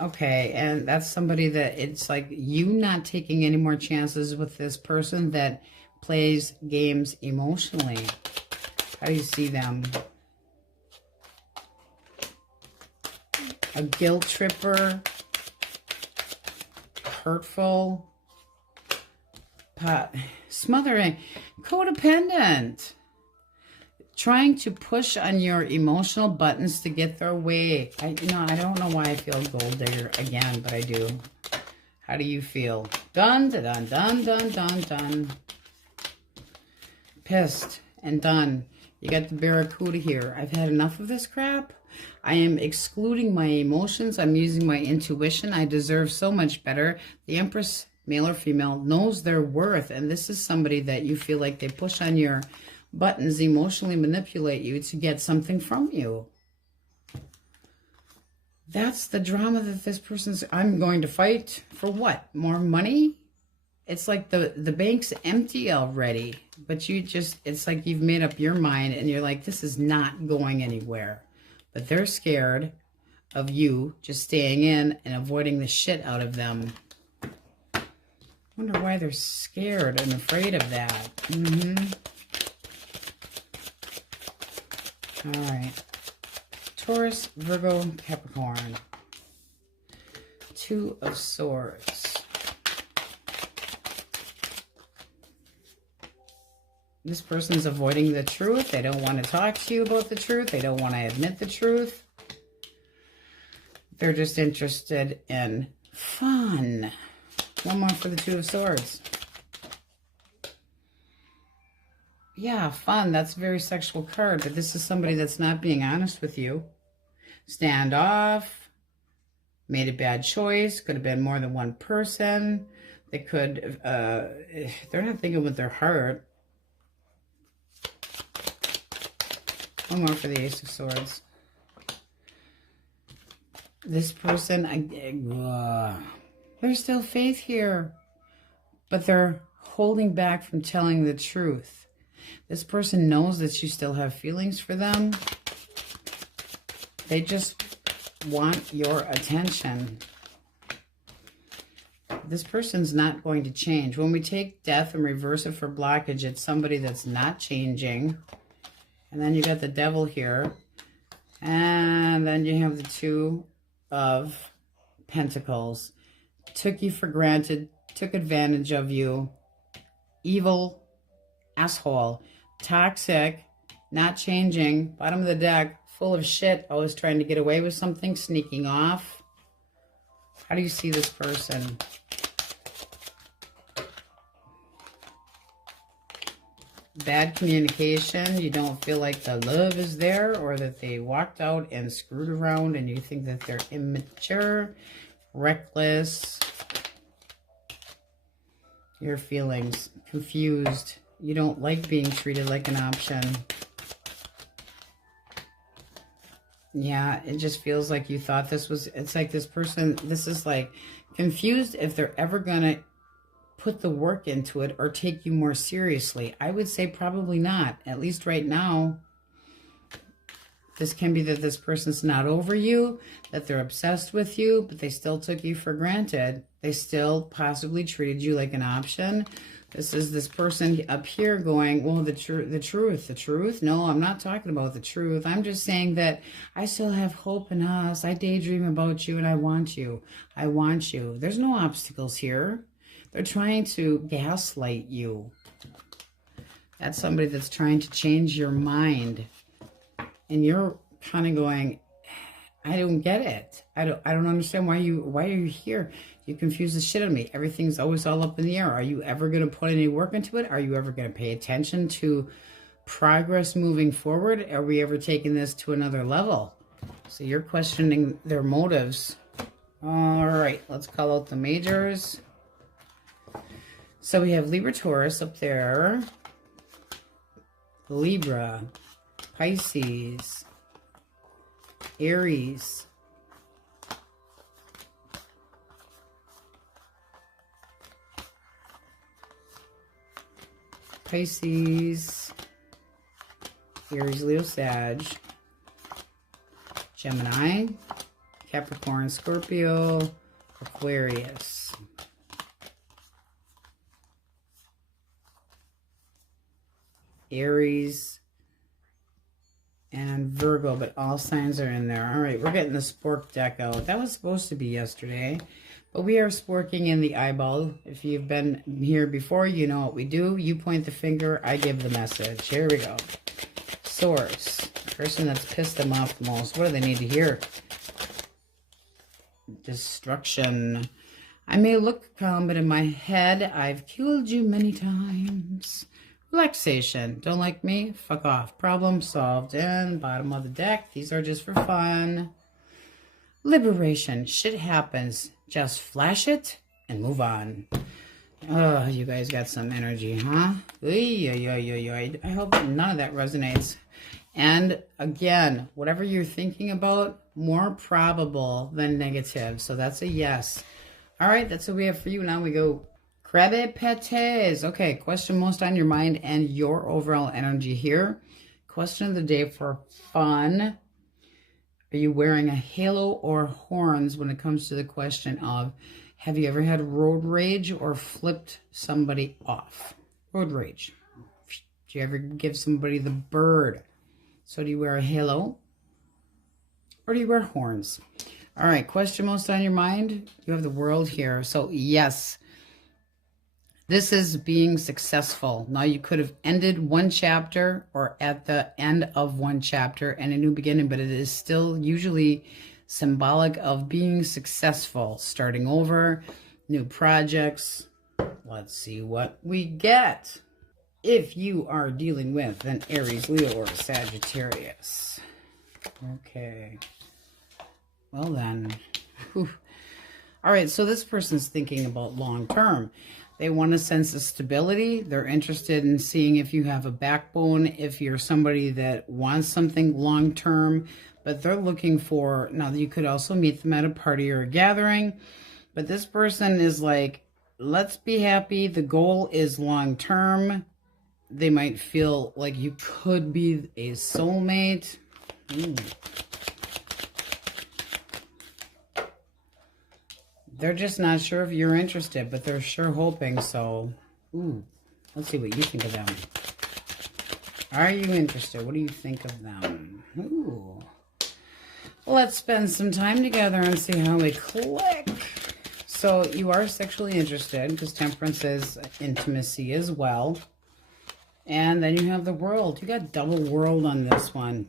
Okay, and that's somebody that it's like you not taking any more chances with this person that plays games emotionally. How do you see them? A guilt tripper, hurtful, smothering, codependent, trying to push on your emotional buttons to get their way. I don't know why I feel gold digger again, but I do. How do you feel? Done, done, done, done, done, done. Pissed and done. You got the Barracuda here. I've had enough of this crap. I am excluding my emotions. I'm using my intuition. I deserve so much better. The Empress, male or female, knows their worth. And this is somebody that you feel like they push on your buttons, emotionally manipulate you to get something from you. That's the drama that this person's, I'm going to fight for what? More money? It's like the bank's empty already, but you just, it's like you've made up your mind and you're like, this is not going anywhere. But they're scared of you just staying in and avoiding the shit out of them. I wonder why they're scared and afraid of that. All right. Taurus, Virgo, Capricorn. Two of Swords. This person's avoiding the truth. They don't want to talk to you about the truth. They don't want to admit the truth. They're just interested in fun. One more for the Two of Swords. Yeah, fun. That's a very sexual card, but this is somebody that's not being honest with you. Stand off. Made a bad choice. Could have been more than one person. They could, they're not thinking with their heart. One more for the Ace of Swords. This person, there's still faith here, but they're holding back from telling the truth. This person knows that you still have feelings for them. They just want your attention. This person's not going to change. When we take death and reverse it for blockage, it's somebody that's not changing. And then you got the Devil here. And then you have the Two of Pentacles. Took you for granted. Took advantage of you. Evil. Asshole. Toxic. Not changing. Bottom of the deck. Full of shit. Always trying to get away with something. Sneaking off. How do you see this person? Bad communication. You don't feel like the love is there, or that they walked out and screwed around and you think that they're immature, reckless. Your feelings, confused. You don't like being treated like an option. Yeah, it just feels like you thought this was, it's like this person, this is like confused if they're ever going to put the work into it or take you more seriously. I would say probably not, at least right now. This can be that this person's not over you, that they're obsessed with you, but they still took you for granted. They still possibly treated you like an option. This is this person up here going, well, the truth. No, I'm not talking about the truth. I'm just saying that I still have hope in us. I daydream about you and I want you. I want you. There's no obstacles here. They're trying to gaslight you. That's somebody that's trying to change your mind. And you're kind of going, I don't get it. I don't understand why are you here? You confuse the shit out of me. Everything's always all up in the air. Are you ever going to put any work into it? Are you ever going to pay attention to progress moving forward? Are we ever taking this to another level? So you're questioning their motives. All right, let's call out the majors. So we have Libra, Taurus up there. Libra, Pisces, Aries, Pisces, Aries, Leo, Sag, Gemini, Capricorn, Scorpio, Aquarius. Aries and Virgo, but all signs are in there. All right, we're getting the spork deck out. That was supposed to be yesterday, but we are sporking in the eyeball. If you've been here before, you know what we do. You point the finger, I give the message. Here we go. Source, the person that's pissed them off the most. What do they need to hear? Destruction. I may look calm, but in my head, I've killed you many times. Relaxation. Don't like me? Fuck off. Problem solved. And bottom of the deck. These are just for fun. Liberation. Shit happens. Just flash it and move on. Oh, you guys got some energy, huh? I hope none of that resonates. And again, whatever you're thinking about, more probable than negative. So that's a yes. All right, that's what we have for you. Now we go Crabbe Pates. Okay, question most on your mind and your overall energy here. Question of the day for fun. Are you wearing a halo or horns when it comes to the question of, have you ever had road rage or flipped somebody off? Road rage. Do you ever give somebody the bird? So do you wear a halo or do you wear horns? All right, question most on your mind. You have the world here. So yes, this is being successful. Now you could have ended one chapter or at the end of one chapter and a new beginning, but it is still usually symbolic of being successful, starting over, new projects. Let's see what we get. If you are dealing with an Aries, Leo, or Sagittarius. Okay. Well then. Whew. All right, so this person's thinking about long term. They want a sense of stability. They're interested in seeing if you have a backbone, if you're somebody that wants something long term, but they're looking for, now you could also meet them at a party or a gathering, but this person is like, let's be happy. The goal is long term. They might feel like you could be a soulmate. They're just not sure if you're interested, but they're sure hoping so. Let's see what you think of them. Are you interested? What do you think of them? Let's spend some time together and see how we click. So you are sexually interested because temperance is intimacy as well. And then you have the world. You got double world on this one.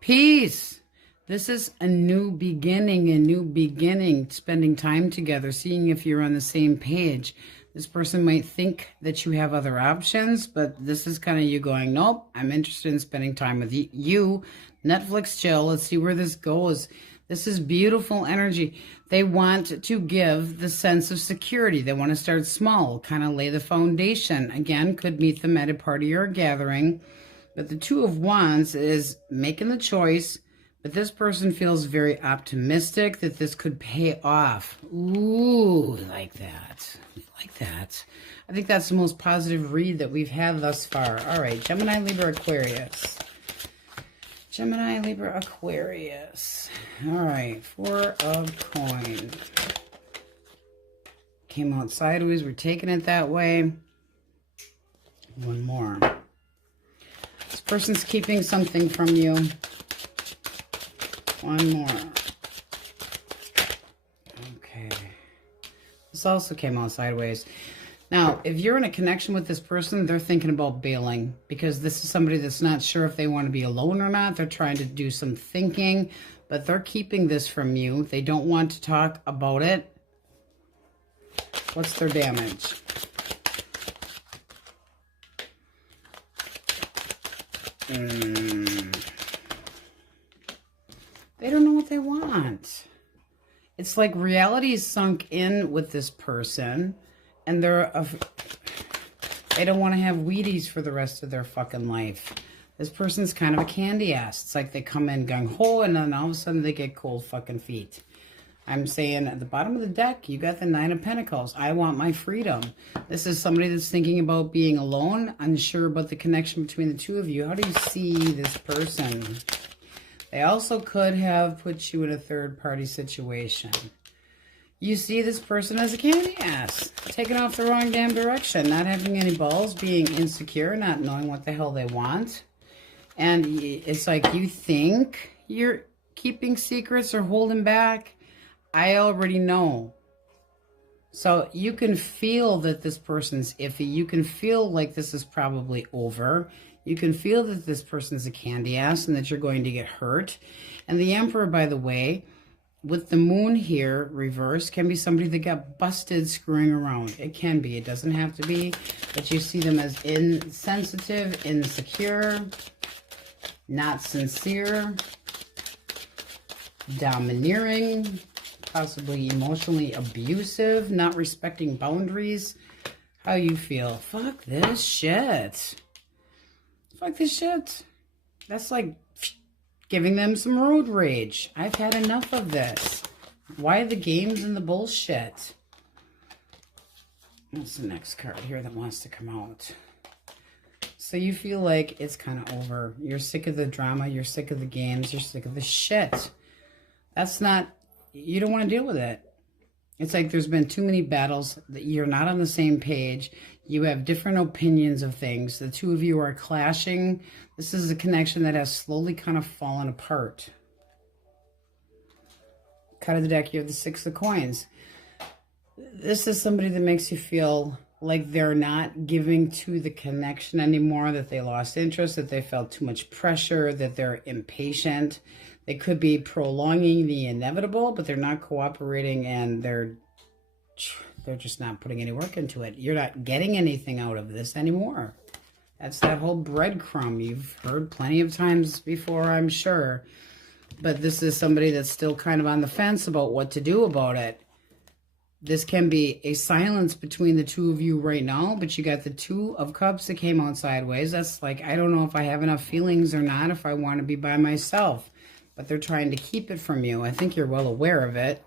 Peace. This is a new beginning, spending time together, seeing if you're on the same page. This person might think that you have other options, but this is kind of you going, nope, I'm interested in spending time with you. Netflix chill. Let's see where this goes. This is beautiful energy. They want to give the sense of security. They want to start small, kind of lay the foundation. Again, could meet them at a party or a gathering. But the Two of Wands is making the choice. But this person feels very optimistic that this could pay off. Ooh, like that. Like that. I think that's the most positive read that we've had thus far. All right, Gemini, Libra, Aquarius. Gemini, Libra, Aquarius. All right, Four of Coins. Came out sideways. We're taking it that way. One more. This person's keeping something from you. One more. Okay. This also came out sideways. Now, if you're in a connection with this person, they're thinking about bailing because this is somebody that's not sure if they want to be alone or not. They're trying to do some thinking, but they're keeping this from you. They don't want to talk about it. What's their damage? They don't know what they want. It's like reality is sunk in with this person, and they don't want to have Wheaties for the rest of their fucking life. This person's kind of a candy ass. It's like they come in gung-ho, and then all of a sudden they get cold fucking feet. I'm saying at the bottom of the deck, you got the Nine of Pentacles. I want my freedom. This is somebody that's thinking about being alone, unsure about the connection between the two of you. How do you see this person? They also could have put you in a third-party situation. You see this person as a candy ass, taking off the wrong damn direction, not having any balls, being insecure, not knowing what the hell they want. And it's like you think you're keeping secrets or holding back. I already know. So you can feel that this person's iffy. You can feel like this is probably over. You can feel that this person's a candy ass and that you're going to get hurt. And the Emperor, by the way, with the Moon here reversed, can be somebody that got busted screwing around. It can be. It doesn't have to be. But you see them as insensitive, insecure, not sincere, domineering, possibly emotionally abusive, not respecting boundaries. How you feel? Fuck this shit. Fuck this shit. That's like giving them some road rage. I've had enough of this. Why the games and the bullshit? What's the next card here that wants to come out? So you feel like it's kind of over. You're sick of the drama. You're sick of the games. You're sick of the shit. That's not, you don't want to deal with it. It's like there's been too many battles that you're not on the same page. You have different opinions of things. The two of you are clashing. This is a connection that has slowly kind of fallen apart. Cut of the deck, you have the Six of Coins. This is somebody that makes you feel like they're not giving to the connection anymore, that they lost interest, that they felt too much pressure, that they're impatient. They could be prolonging the inevitable, but they're not cooperating, and they're just not putting any work into it. You're not getting anything out of this anymore. That's that whole breadcrumb you've heard plenty of times before, I'm sure. But this is somebody that's still kind of on the fence about what to do about it. This can be a silence between the two of you right now, but you got the Two of Cups that came out sideways. That's like, I don't know if I have enough feelings or not, if I want to be by myself. But they're trying to keep it from you. I think you're well aware of it,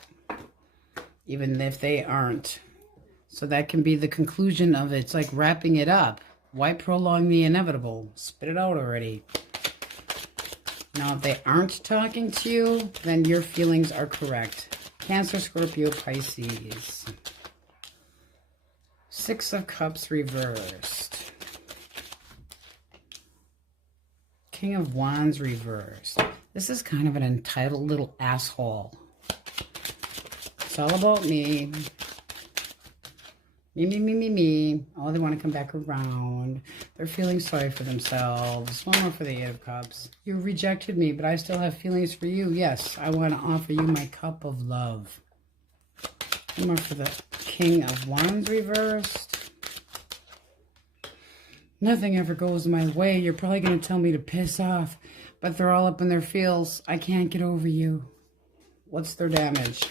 even if they aren't. So that can be the conclusion of it. It's like wrapping it up. Why prolong the inevitable? Spit it out already. Now, if they aren't talking to you, then your feelings are correct. Cancer, Scorpio, Pisces. Six of Cups reversed. King of Wands reversed. This is kind of an entitled little asshole. It's all about me. Me, me, me, me, me. Oh, they want to come back around. They're feeling sorry for themselves. One more for the Eight of Cups. You rejected me, but I still have feelings for you. Yes, I want to offer you my cup of love. One more for the King of Wands reversed. Nothing ever goes my way. You're probably going to tell me to piss off, but they're all up in their feels. I can't get over you. What's their damage?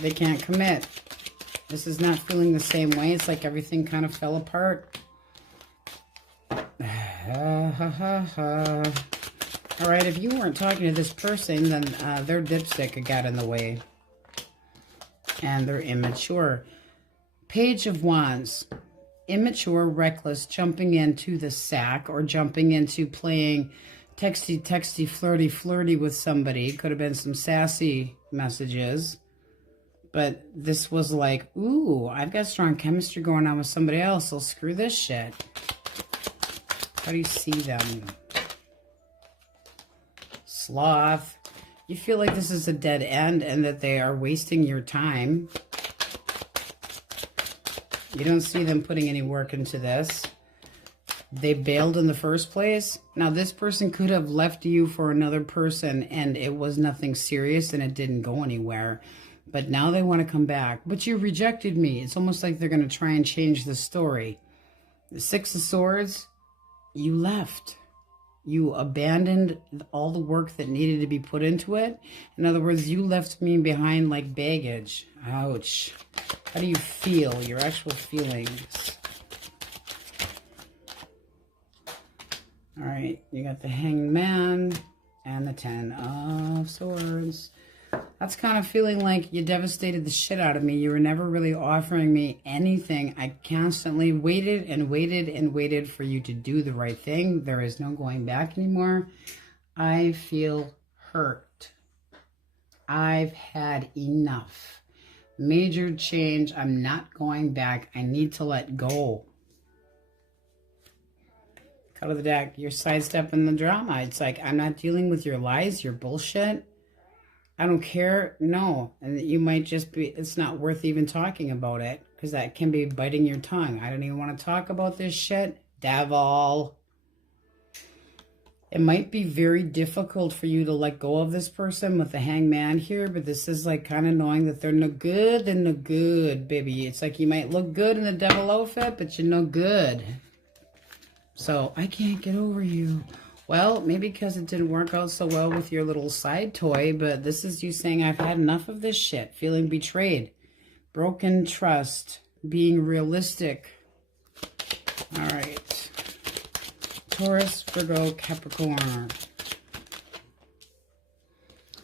They can't commit. This is not feeling the same way. It's like everything kind of fell apart. All right, if you weren't talking to this person, then their dipstick got in the way. And they're immature. Page of Wands. Immature, reckless, jumping into the sack or jumping into playing texty, flirty with somebody. Could have been some sassy messages. But this was like, ooh, I've got strong chemistry going on with somebody else, so screw this shit. How do you see them? Sloth. You feel like this is a dead end and that they are wasting your time. You don't see them putting any work into this. They bailed in the first place. Now, this person could have left you for another person and it was nothing serious and it didn't go anywhere. But now they want to come back. But you rejected me. It's almost like they're going to try and change the story. The Six of Swords, you left. You abandoned all the work that needed to be put into it. In other words, you left me behind like baggage. Ouch. How do you feel? Your actual feelings. All right. You got the Hanged Man and the Ten of Swords. That's kind of feeling like you devastated the shit out of me. You were never really offering me anything. I constantly waited and waited and waited for you to do the right thing. There is no going back anymore. I feel hurt. I've had enough. Major change. I'm not going back. I need to let go. Cut of the deck. You're sidestepping the drama. It's like, I'm not dealing with your lies, your bullshit. I don't care. No. And you might just be, it's not worth even talking about it because that can be biting your tongue. I don't even want to talk about this shit. Devil. It might be very difficult for you to let go of this person with the Hanged Man here, but this is like kind of knowing that they're no good, they're no good, baby. It's like you might look good in the devil outfit, but you're no good. So, I can't get over you. Well, maybe because it didn't work out so well with your little side toy, but this is you saying, I've had enough of this shit. Feeling betrayed. Broken trust. Being realistic. All right. Taurus, Virgo, Capricorn.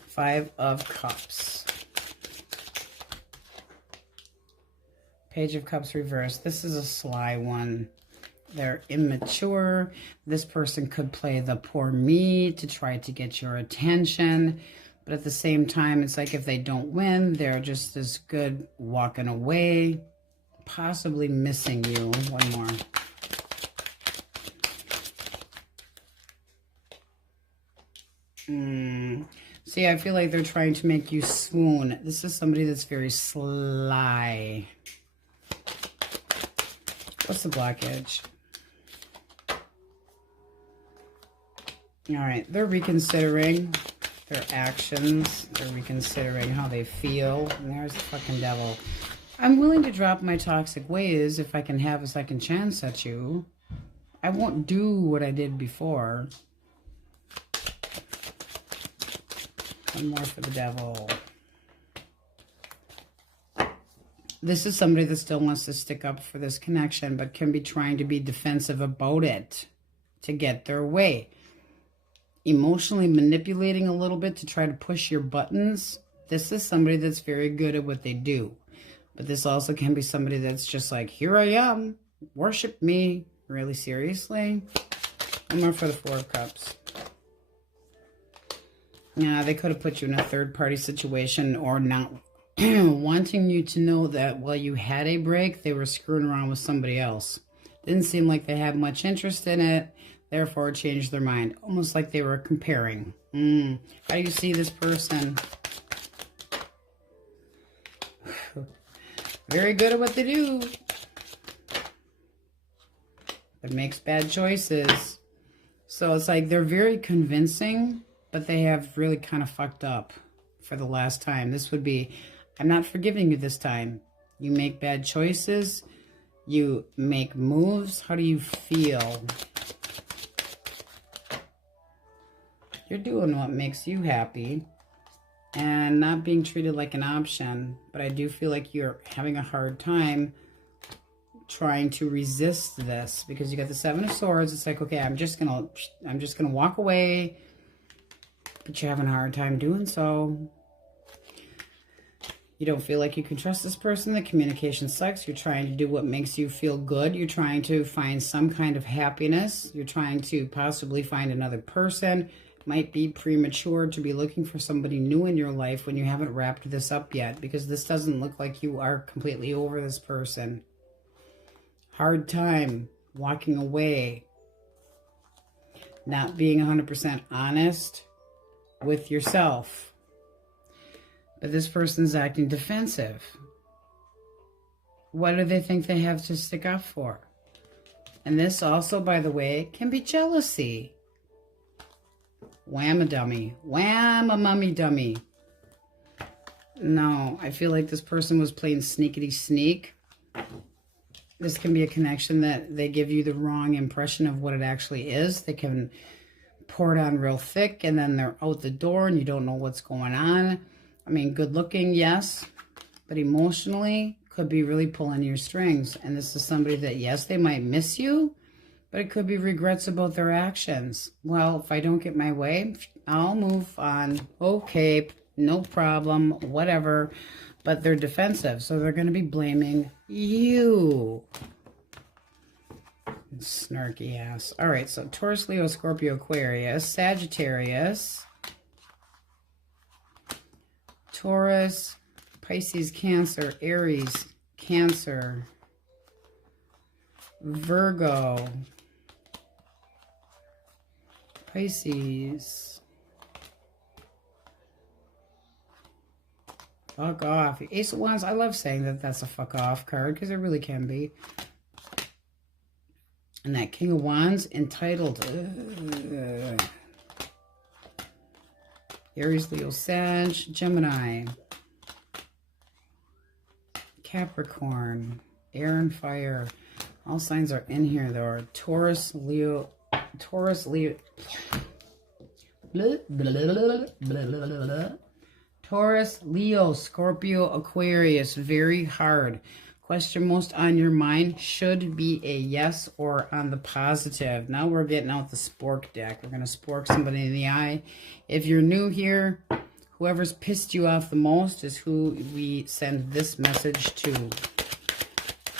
5 of Cups. Page of Cups reversed. This is a sly one. They're immature. This person could play the poor me to try to get your attention. But at the same time, it's like if they don't win, they're just as good walking away, possibly missing you. One more. See, I feel like they're trying to make you swoon. This is somebody that's very sly. What's the blockage? All right, they're reconsidering their actions. They're reconsidering how they feel. And there's the fucking devil. I'm willing to drop my toxic ways if I can have a second chance at you. I won't do what I did before. One more for the devil. This is somebody that still wants to stick up for this connection, but can be trying to be defensive about it to get their way. Emotionally manipulating a little bit to try to push your buttons. This is somebody that's very good at what they do. But this also can be somebody that's just like, here I am, worship me. Really seriously? One more for the 4 of Cups. Yeah, they could have put you in a third-party situation or not wanting you to know that while you had a break, they were screwing around with somebody else. Didn't seem like they had much interest in it, therefore changed their mind. Almost like they were comparing. How do you see this person? Very good at what they do. But makes bad choices. So it's like they're very convincing, but they have really kind of fucked up for the last time. This would be, I'm not forgiving you this time. You make bad choices. You make moves. How do you feel? You're doing what makes you happy and not being treated like an option. But I do feel like you're having a hard time trying to resist this because you got the 7 of Swords. It's like, okay, I'm just gonna walk away. But you're having a hard time doing so. You don't feel like you can trust this person. The communication sucks. You're trying to do what makes you feel good. You're trying to find some kind of happiness. You're trying to possibly find another person. It might be premature to be looking for somebody new in your life when you haven't wrapped this up yet, because this doesn't look like you are completely over this person. Hard time walking away. Not being 100% honest with yourself. But this person's acting defensive. What do they think they have to stick up for? And this also, by the way, can be jealousy. Wham-a-dummy. Wham-a-mummy-dummy. No, I feel like this person was playing sneakity-sneak. This can be a connection that they give you the wrong impression of what it actually is. They can pour it on real thick and then they're out the door and you don't know what's going on. I mean, good looking, yes, but emotionally could be really pulling your strings. And this is somebody that, yes, they might miss you, but it could be regrets about their actions. Well, if I don't get my way, I'll move on. Okay, no problem, whatever. But they're defensive, so they're going to be blaming you. Snarky ass. All right, so Taurus, Leo, Scorpio, Aquarius, Sagittarius, Taurus, Pisces, Cancer, Aries, Cancer, Virgo, Pisces. Fuck off. Ace of Wands, I love saying that that's a fuck off card because it really can be. And that King of Wands, entitled. Aries, Leo, Sag, Gemini, Capricorn, air and fire. All signs are in here though. Taurus, Leo, Taurus, Leo. Taurus, Leo, Scorpio, Aquarius. Very hard. Question most on your mind should be a yes or on the positive. Now we're getting out the spork deck. We're going to spork somebody in the eye. If you're new here, whoever's pissed you off the most is who we send this message to.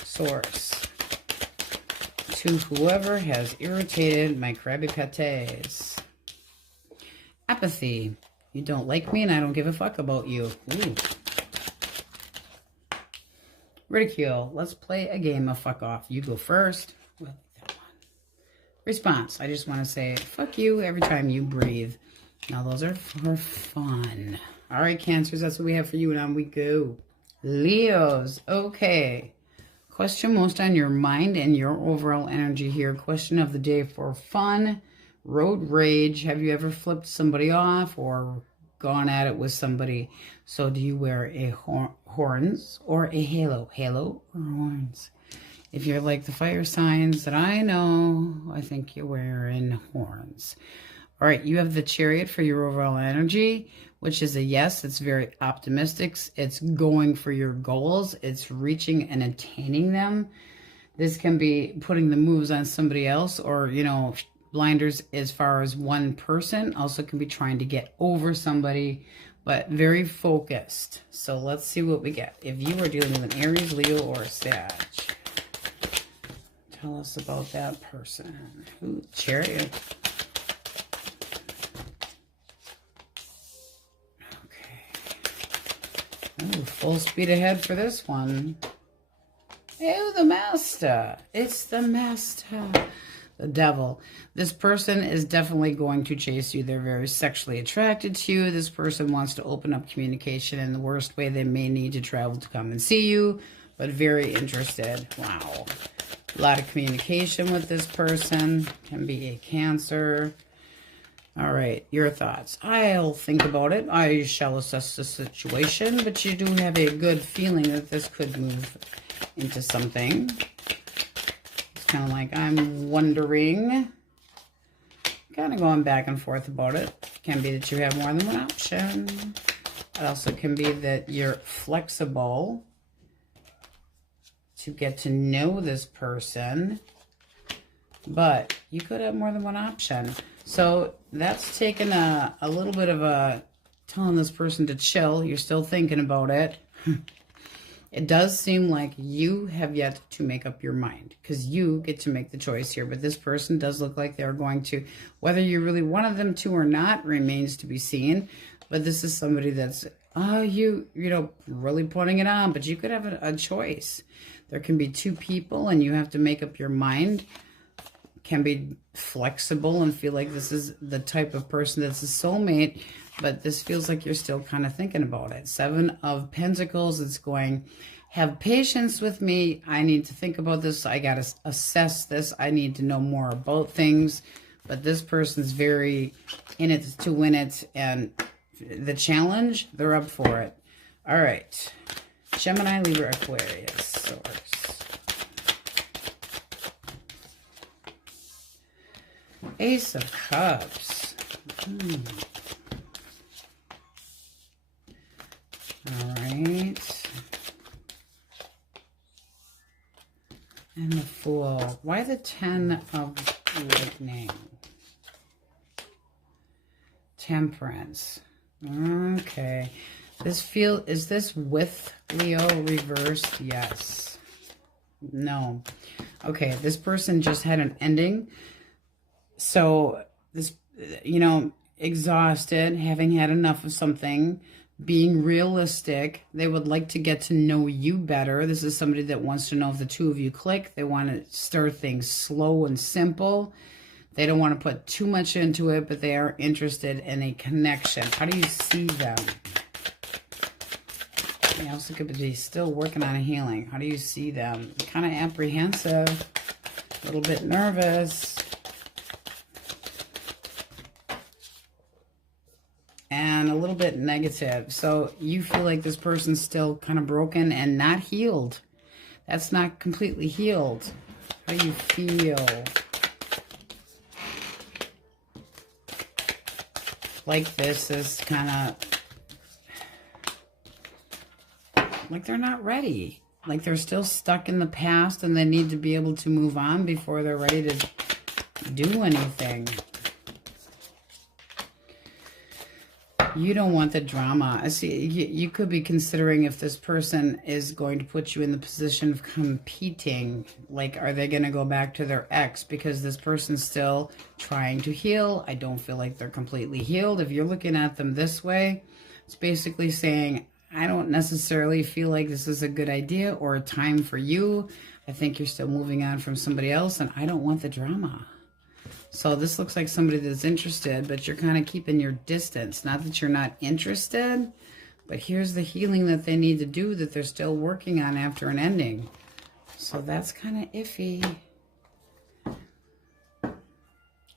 Source. To whoever has irritated my Krabby Pates. Apathy. You don't like me and I don't give a fuck about you. Ooh. Ridicule. Let's play a game of fuck off. You go first. We'll like that one. Response. I just want to say fuck you every time you breathe. Now those are for fun. All right, Cancers. That's what we have for you, and on we go. Leos. Okay. Question most on your mind and your overall energy here. Question of the day for fun. Road rage. Have you ever flipped somebody off or gone at it with somebody? So do you wear a horns or a halo? Halo or horns? If you're like the fire signs that I know, I think you're wearing horns. All right, you have the Chariot for your overall energy, which is a yes. It's very optimistic. It's going for your goals. It's reaching and attaining them. This can be putting the moves on somebody else, or, you know, blinders as far as one person. Also can be trying to get over somebody, but very focused. So let's see what we get. If you are dealing with an Aries, Leo, or a Sag, tell us about that person. Ooh, Chariot. Ooh, full speed ahead for this one. Oh, the Master. It's the Master. The Devil. This person is definitely going to chase you. They're very sexually attracted to you. This person wants to open up communication in the worst way. They may need to travel to come and see you, but very interested. Wow. A lot of communication with this person. Can be a Cancer. All right, your thoughts. I'll think about it. I shall assess the situation, but you do have a good feeling that this could move into something. It's kind of like I'm wondering, kind of going back and forth about it. It can be that you have more than one option. It also can be that you're flexible to get to know this person, but you could have more than one option. So that's taken a little bit of a telling this person to chill. You're still thinking about it. It does seem like you have yet to make up your mind, because you get to make the choice here. But this person does look like they're going to, whether you really wanted them to or not remains to be seen. But this is somebody that's, you know, really putting it on. But you could have a choice. There can be two people and you have to make up your mind. Can be flexible and feel like this is the type of person that's a soulmate, but this feels like you're still kind of thinking about it. 7 of Pentacles, it's going, have patience with me. I need to think about this. I got to assess this. I need to know more about things, but this person's very in it to win it, and the challenge, they're up for it. All right. Gemini, Libra, Aquarius, Source. Ace of Cups. All right. And the Fool. Why the 10 of Lightning? Temperance. Okay. Is this with Leo reversed? Yes. No. Okay, this person just had an ending. So this, you know, exhausted, having had enough of something, being realistic. They would like to get to know you better. This is somebody that wants to know if the two of you click. They want to start things slow and simple. They don't want to put too much into it, but they are interested in a connection. How do you see them? They also could be still working on a healing. How do you see them? Kind of apprehensive, a little bit nervous. And a little bit negative. So you feel like this person's still kind of broken and not healed. That's not completely healed. How do you feel? Like this is kind of like they're not ready. like they're still stuck in the past and they need to be able to move on before they're ready to do anything. You don't want the drama. I see you could be considering if this person is going to put you in the position of competing. Like, are they going to go back to their ex? Because this person's still trying to heal. I don't feel like they're completely healed. If you're looking at them this way, it's basically saying, I don't necessarily feel like this is a good idea or a time for you. I think you're still moving on from somebody else, and I don't want the drama. So this looks like somebody that's interested, but you're kind of keeping your distance. Not that you're not interested, but here's the healing that they need to do that they're still working on after an ending. So that's kind of iffy.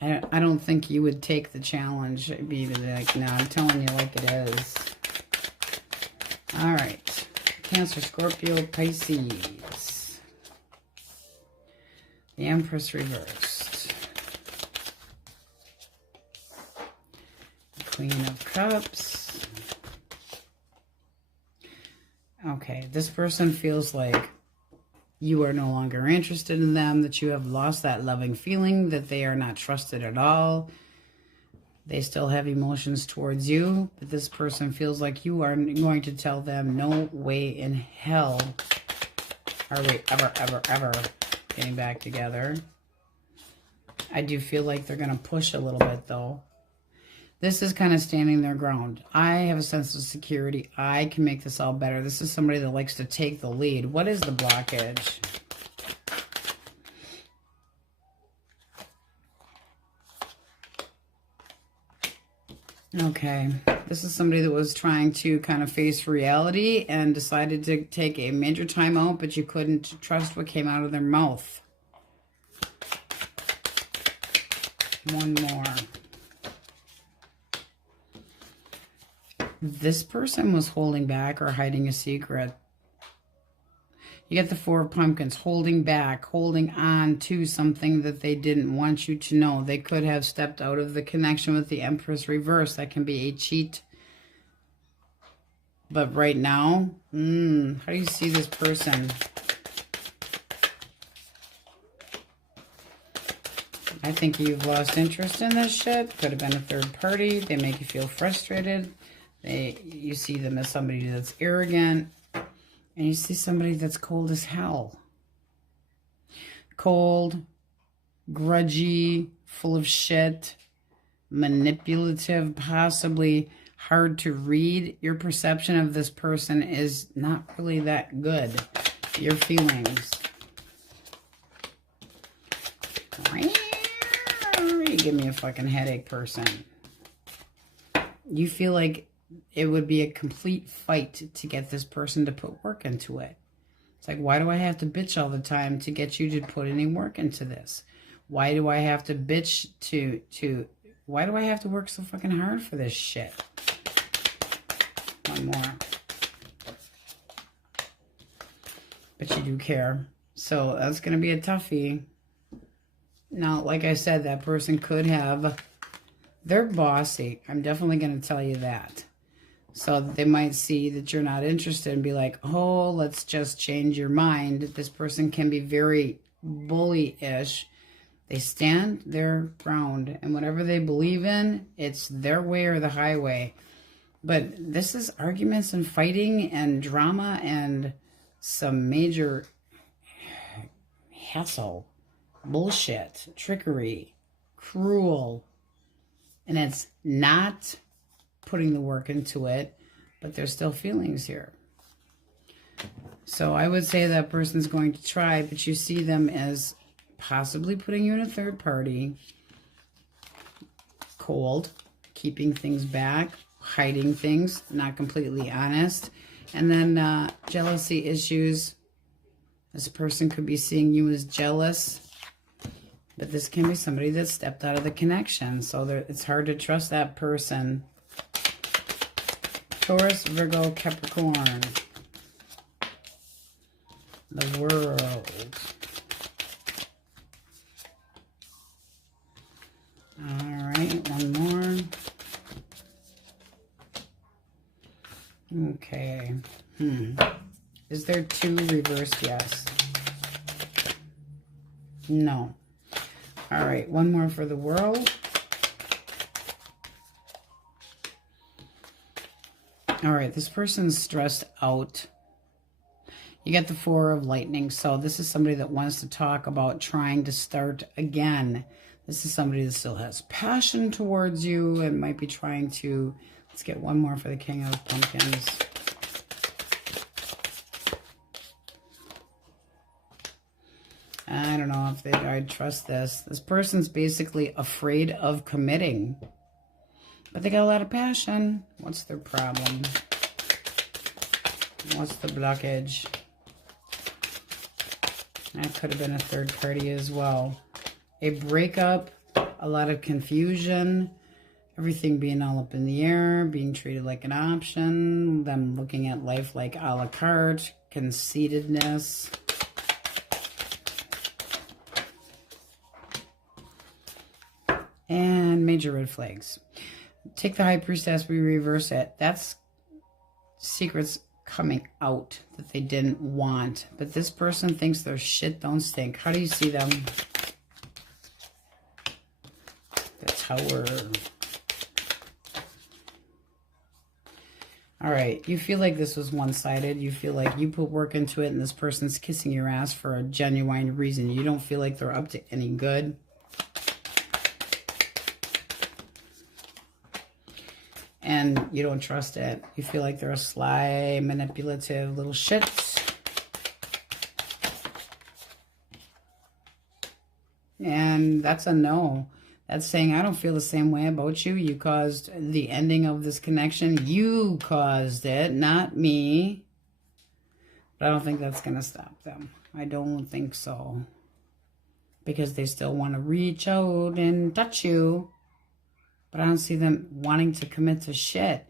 I don't think you would take the challenge. It'd be like, no, I'm telling you like it is. All right. Cancer, Scorpio, Pisces. The Empress reversed. Queen of Cups. Okay, this person feels like you are no longer interested in them, that you have lost that loving feeling, that they are not trusted at all. They still have emotions towards you, but this person feels like you are going to tell them, no way in hell are we ever getting back together. I do feel like they're going to push a little bit, though. This is kind of standing their ground. I have a sense of security. I can make this all better. This is somebody that likes to take the lead. What is the blockage? Okay. This is somebody that was trying to kind of face reality and decided to take a major time out, but you couldn't trust what came out of their mouth. One more. This person was holding back or hiding a secret. You get the Four of Pumpkins, holding back, holding on to something that they didn't want you to know. They could have stepped out of the connection with the Empress reverse. That can be a cheat. But right now, how do you see this person? I think you've lost interest in this shit. Could have been a third party. They make you feel frustrated. You see them as somebody that's arrogant, and you see somebody that's cold as hell. Cold, grudgy, full of shit, manipulative, possibly hard to read. Your perception of this person is not really that good. Your feelings. You give me a fucking headache, person. You feel like it would be a complete fight to get this person to put work into it. It's like, why do I have to bitch all the time to get you to put any work into this? Why do I have to bitch why do I have to work so fucking hard for this shit? One more. But you do care. So that's going to be a toughie. Now, like I said, that person could have... They're bossy. I'm definitely going to tell you that. So they might see that you're not interested and be like, oh, let's just change your mind. This person can be very bully-ish. They stand their ground. And whatever they believe in, it's their way or the highway. But this is arguments and fighting and drama and some major hassle, bullshit, trickery, cruel. And it's not putting the work into it, but there's still feelings here. So I would say that person's going to try, but you see them as possibly putting you in a third party, cold, keeping things back, hiding things, not completely honest, and then jealousy issues. This person could be seeing you as jealous. But this can be somebody that stepped out of the connection. So it's hard to trust that person. Taurus, Virgo, Capricorn. The World. All right, one more. Okay. Is there 2 reversed? Yes. No. All right, one more for the world. All right, this person's stressed out. You get the 4 of lightning. So this is somebody that wants to talk about trying to start again. This is somebody that still has passion towards you and might be trying to... Let's get one more for the King of Pumpkins. I don't know if I'd trust this. This person's basically afraid of committing. But they got a lot of passion. What's their problem? What's the blockage? That could have been a 3rd party as well. A breakup, a lot of confusion, everything being all up in the air, being treated like an option, them looking at life like a la carte, conceitedness. And major red flags. Take the High Priestess, we reverse it. That's secrets coming out that they didn't want. But this person thinks their shit don't stink. How do you see them? The Tower. All right, you feel like this was one-sided. You feel like you put work into it and this person's kissing your ass for a genuine reason. You don't feel like they're up to any good. And you don't trust it. You feel like they're a sly, manipulative little shits. And that's a no. That's saying, I don't feel the same way about you. You caused the ending of this connection. You caused it, not me. But I don't think that's going to stop them. I don't think so. Because they still want to reach out and touch you. But I don't see them wanting to commit to shit.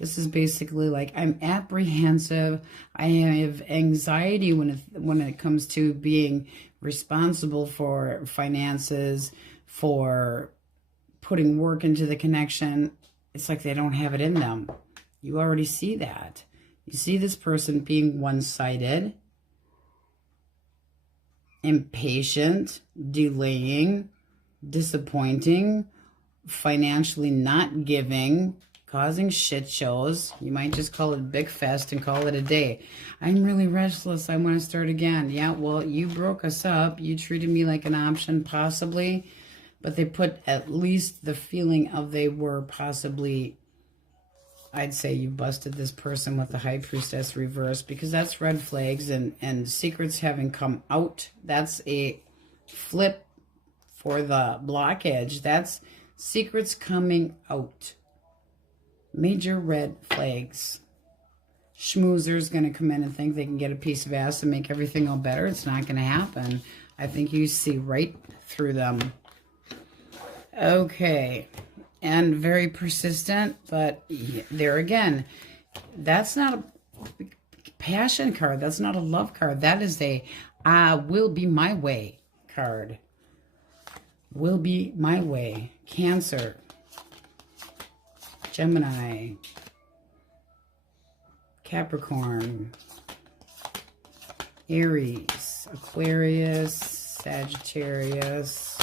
This is basically like, I'm apprehensive. I have anxiety when it comes to being responsible for finances, for putting work into the connection. It's like they don't have it in them. You already see that. You see this person being one-sided, impatient, delaying, disappointing, financially not giving, causing shit shows. You might just call it a big fest and call it a day. I'm really restless. I want to start again. Yeah, well, you broke us up. You treated me like an option, possibly. But they put at least the feeling of they were possibly... I'd say you busted this person with the High Priestess reverse, because that's red flags and secrets having come out. That's a flip for the blockage. That's secrets coming out. Major red flags. Schmoozer's going to come in and think they can get a piece of ass and make everything all better. It's not going to happen. I think you see right through them. Okay. And very persistent, but there again, that's not a passion card. That's not a love card. That is a will be my way card. Will be my way. Cancer, Gemini, Capricorn, Aries, Aquarius, Sagittarius,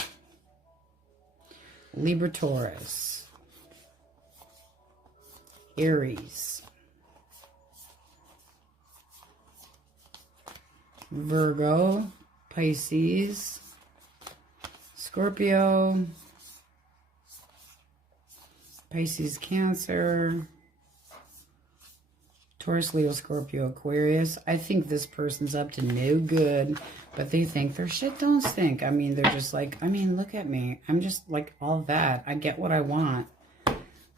Libra, Taurus, Aries, Virgo, Pisces, Scorpio, Pisces, Cancer, Taurus, Leo, Scorpio, Aquarius. I think this person's up to no good, but they think their shit don't stink. I mean, they're just like, I mean, look at me. I'm just like all that. I get what I want.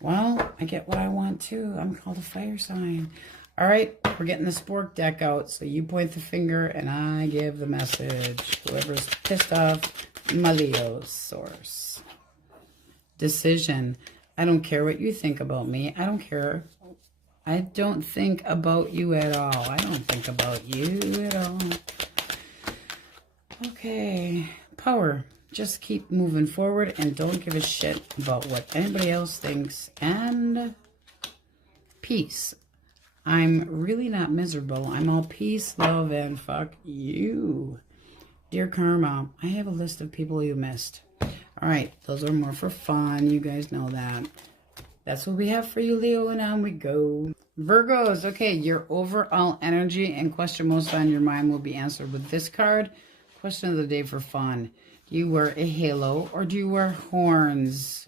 Well, I get what I want too. I'm called a fire sign. All right, we're getting the spork deck out. So you point the finger and I give the message. Whoever's pissed off, my Leo source. Decision. I don't care what you think about me. I don't care. I don't think about you at all. I don't think about you at all. Okay. Power. Just keep moving forward and don't give a shit about what anybody else thinks. And peace. I'm really not miserable. I'm all peace, love, and fuck you. Dear Karma, I have a list of people you missed. All right, those are more for fun. You guys know that. That's what we have for you, Leo, and on we go. Virgos, okay, your overall energy and question most on your mind will be answered with this card. Question of the day for fun. Do you wear a halo or do you wear horns?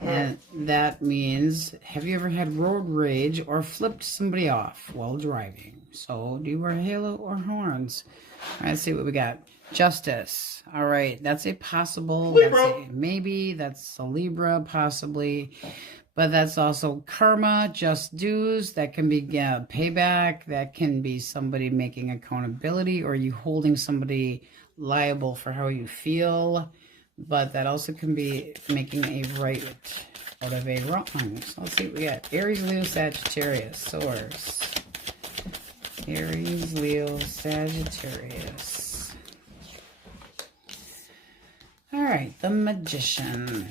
And that means, have you ever had road rage or flipped somebody off while driving? So, do you wear a halo or horns? All right, let's see what we got. Justice. All right, that's a possible. That's a maybe. That's a Libra, possibly. But that's also karma, just dues. That can be payback. That can be somebody making accountability or you holding somebody liable for how you feel. But that also can be making a right out of a wrong. So let's see what we got. Aries, Leo, Sagittarius, Source. Aries, Leo, Sagittarius. All right, the Magician.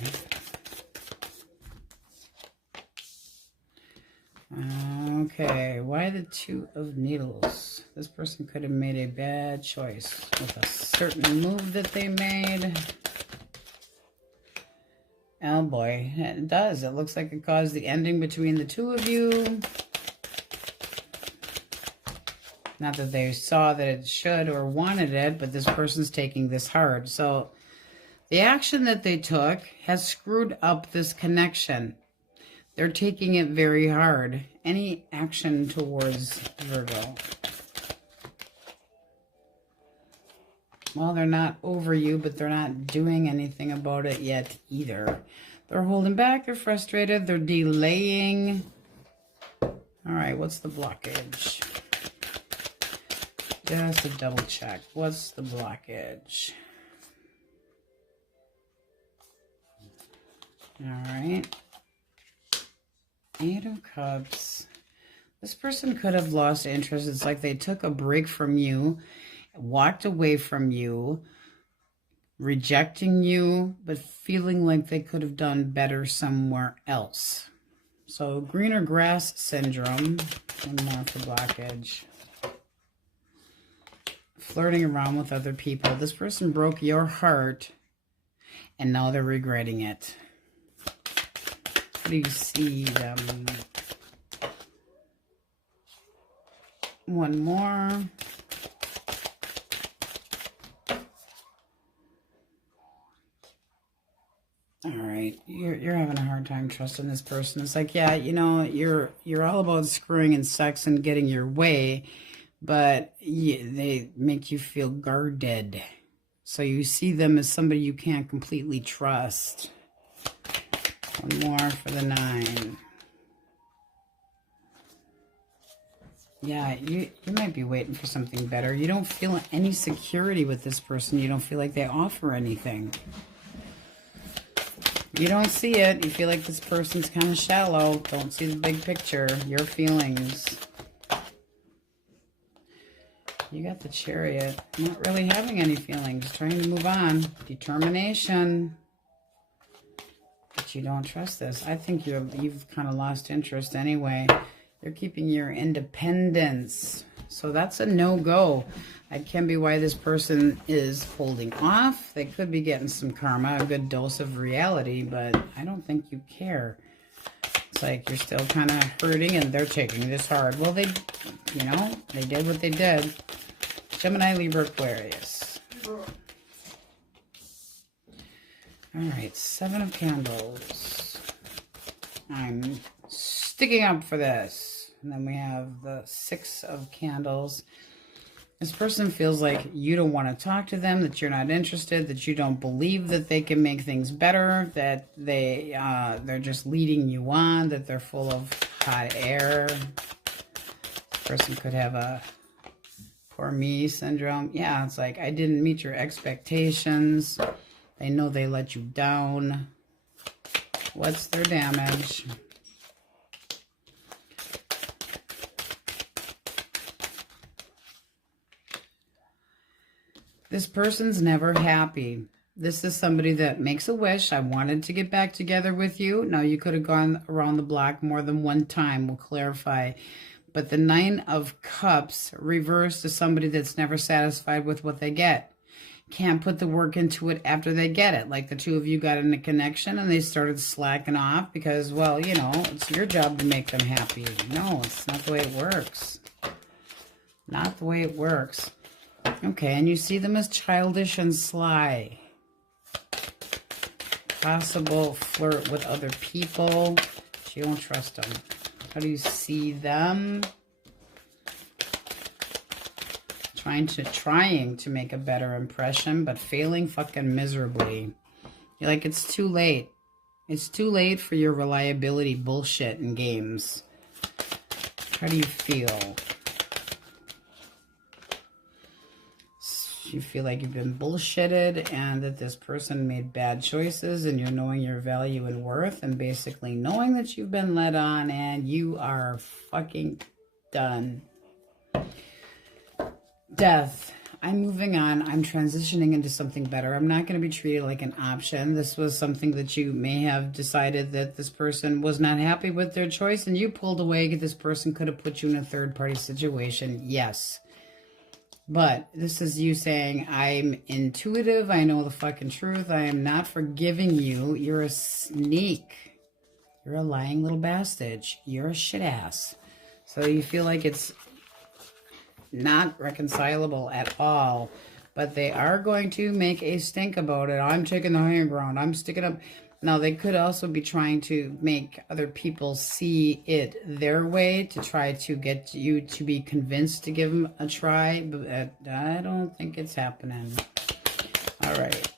Okay, why the Two of Needles? This person could have made a bad choice with a certain move that they made. Oh boy, it does. It looks like it caused the ending between the two of you. Not that they saw that it should or wanted it, but this person's taking this hard. So the action that they took has screwed up this connection. They're taking it very hard. Any action towards Virgo. Well, they're not over you, but they're not doing anything about it yet either. They're holding back. They're frustrated. They're delaying. All right, what's the blockage? Just a double check. What's the blockage? All right. Eight of Cups. This person could have lost interest. It's like they took a break from you, walked away from you, rejecting you, but feeling like they could have done better somewhere else. So greener grass syndrome. One more for blockage. Flirting around with other people. This person broke your heart and now they're regretting it. How do you see them? One more. All right, you're having a hard time trusting this person. It's like, yeah, you know, you're all about screwing and sex and getting your way, but they make you feel guarded. So you see them as somebody you can't completely trust. One more for the 9. Yeah, you might be waiting for something better. You don't feel any security with this person. You don't feel like they offer anything. You don't see it. You feel like this person's kind of shallow. Don't see the big picture. Your feelings. You got the Chariot. Not really having any feelings. Trying to move on. Determination. But you don't trust this. I think you've kind of lost interest anyway. You're keeping your independence. So that's a no-go. That can be why this person is holding off. They could be getting some karma, a good dose of reality, but I don't think you care. It's like you're still kind of hurting and they're taking this hard. Well, they did what they did. Gemini, Libra, Aquarius. All right, 7 of Candles. I'm sticking up for this. And then we have the 6 of Candles. This person feels like you don't want to talk to them, that you're not interested, that you don't believe that they can make things better, that they're just leading you on, that they're full of hot air. This person could have a poor me syndrome. Yeah, it's like, I didn't meet your expectations. They know they let you down. What's their damage? This person's never happy. This is somebody that makes a wish. I wanted to get back together with you. Now, you could have gone around the block more than one time. We'll clarify. But the Nine of Cups reversed to somebody that's never satisfied with what they get. Can't put the work into it after they get it. Like the two of you got in a connection and they started slacking off because, well, you know, it's your job to make them happy. No, it's not the way it works. Not the way it works. Okay, and you see them as childish and sly. Possible flirt with other people. You don't trust them. How do you see them? Trying to make a better impression, but failing fucking miserably. You're like, it's too late. It's too late for your reliability bullshit in games. How do you feel? You feel like you've been bullshitted and that this person made bad choices, and you're knowing your value and worth and basically knowing that you've been led on and you are fucking done. Death. I'm moving on. I'm transitioning into something better. I'm not going to be treated like an option. This was something that you may have decided that this person was not happy with their choice and you pulled away. This person could have put you in a third-party situation. Yes. But this is you saying, I'm intuitive. I know the fucking truth. I am not forgiving you. You're a sneak. You're a lying little bastard. You're a shit ass. So you feel like it's not reconcilable at all, but they are going to make a stink about it. I'm taking the higher ground. I'm sticking up. Now, they could also be trying to make other people see it their way to try to get you to be convinced to give them a try, but I don't think it's happening. All right.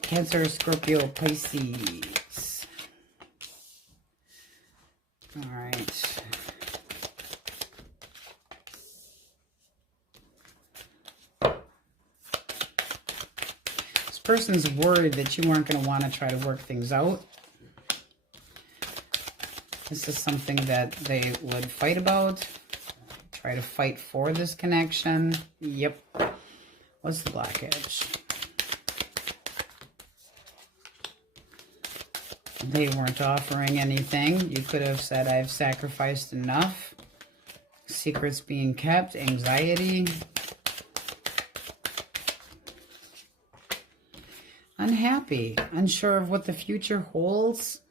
Cancer, Scorpio, Pisces. All right. Person's worried that you weren't going to want to try to work things out. This is something that they would fight about. Try to fight for this connection. Yep. What's the blockage? They weren't offering anything. You could have said, I've sacrificed enough. Secrets being kept. Anxiety. Unhappy, unsure of what the future holds,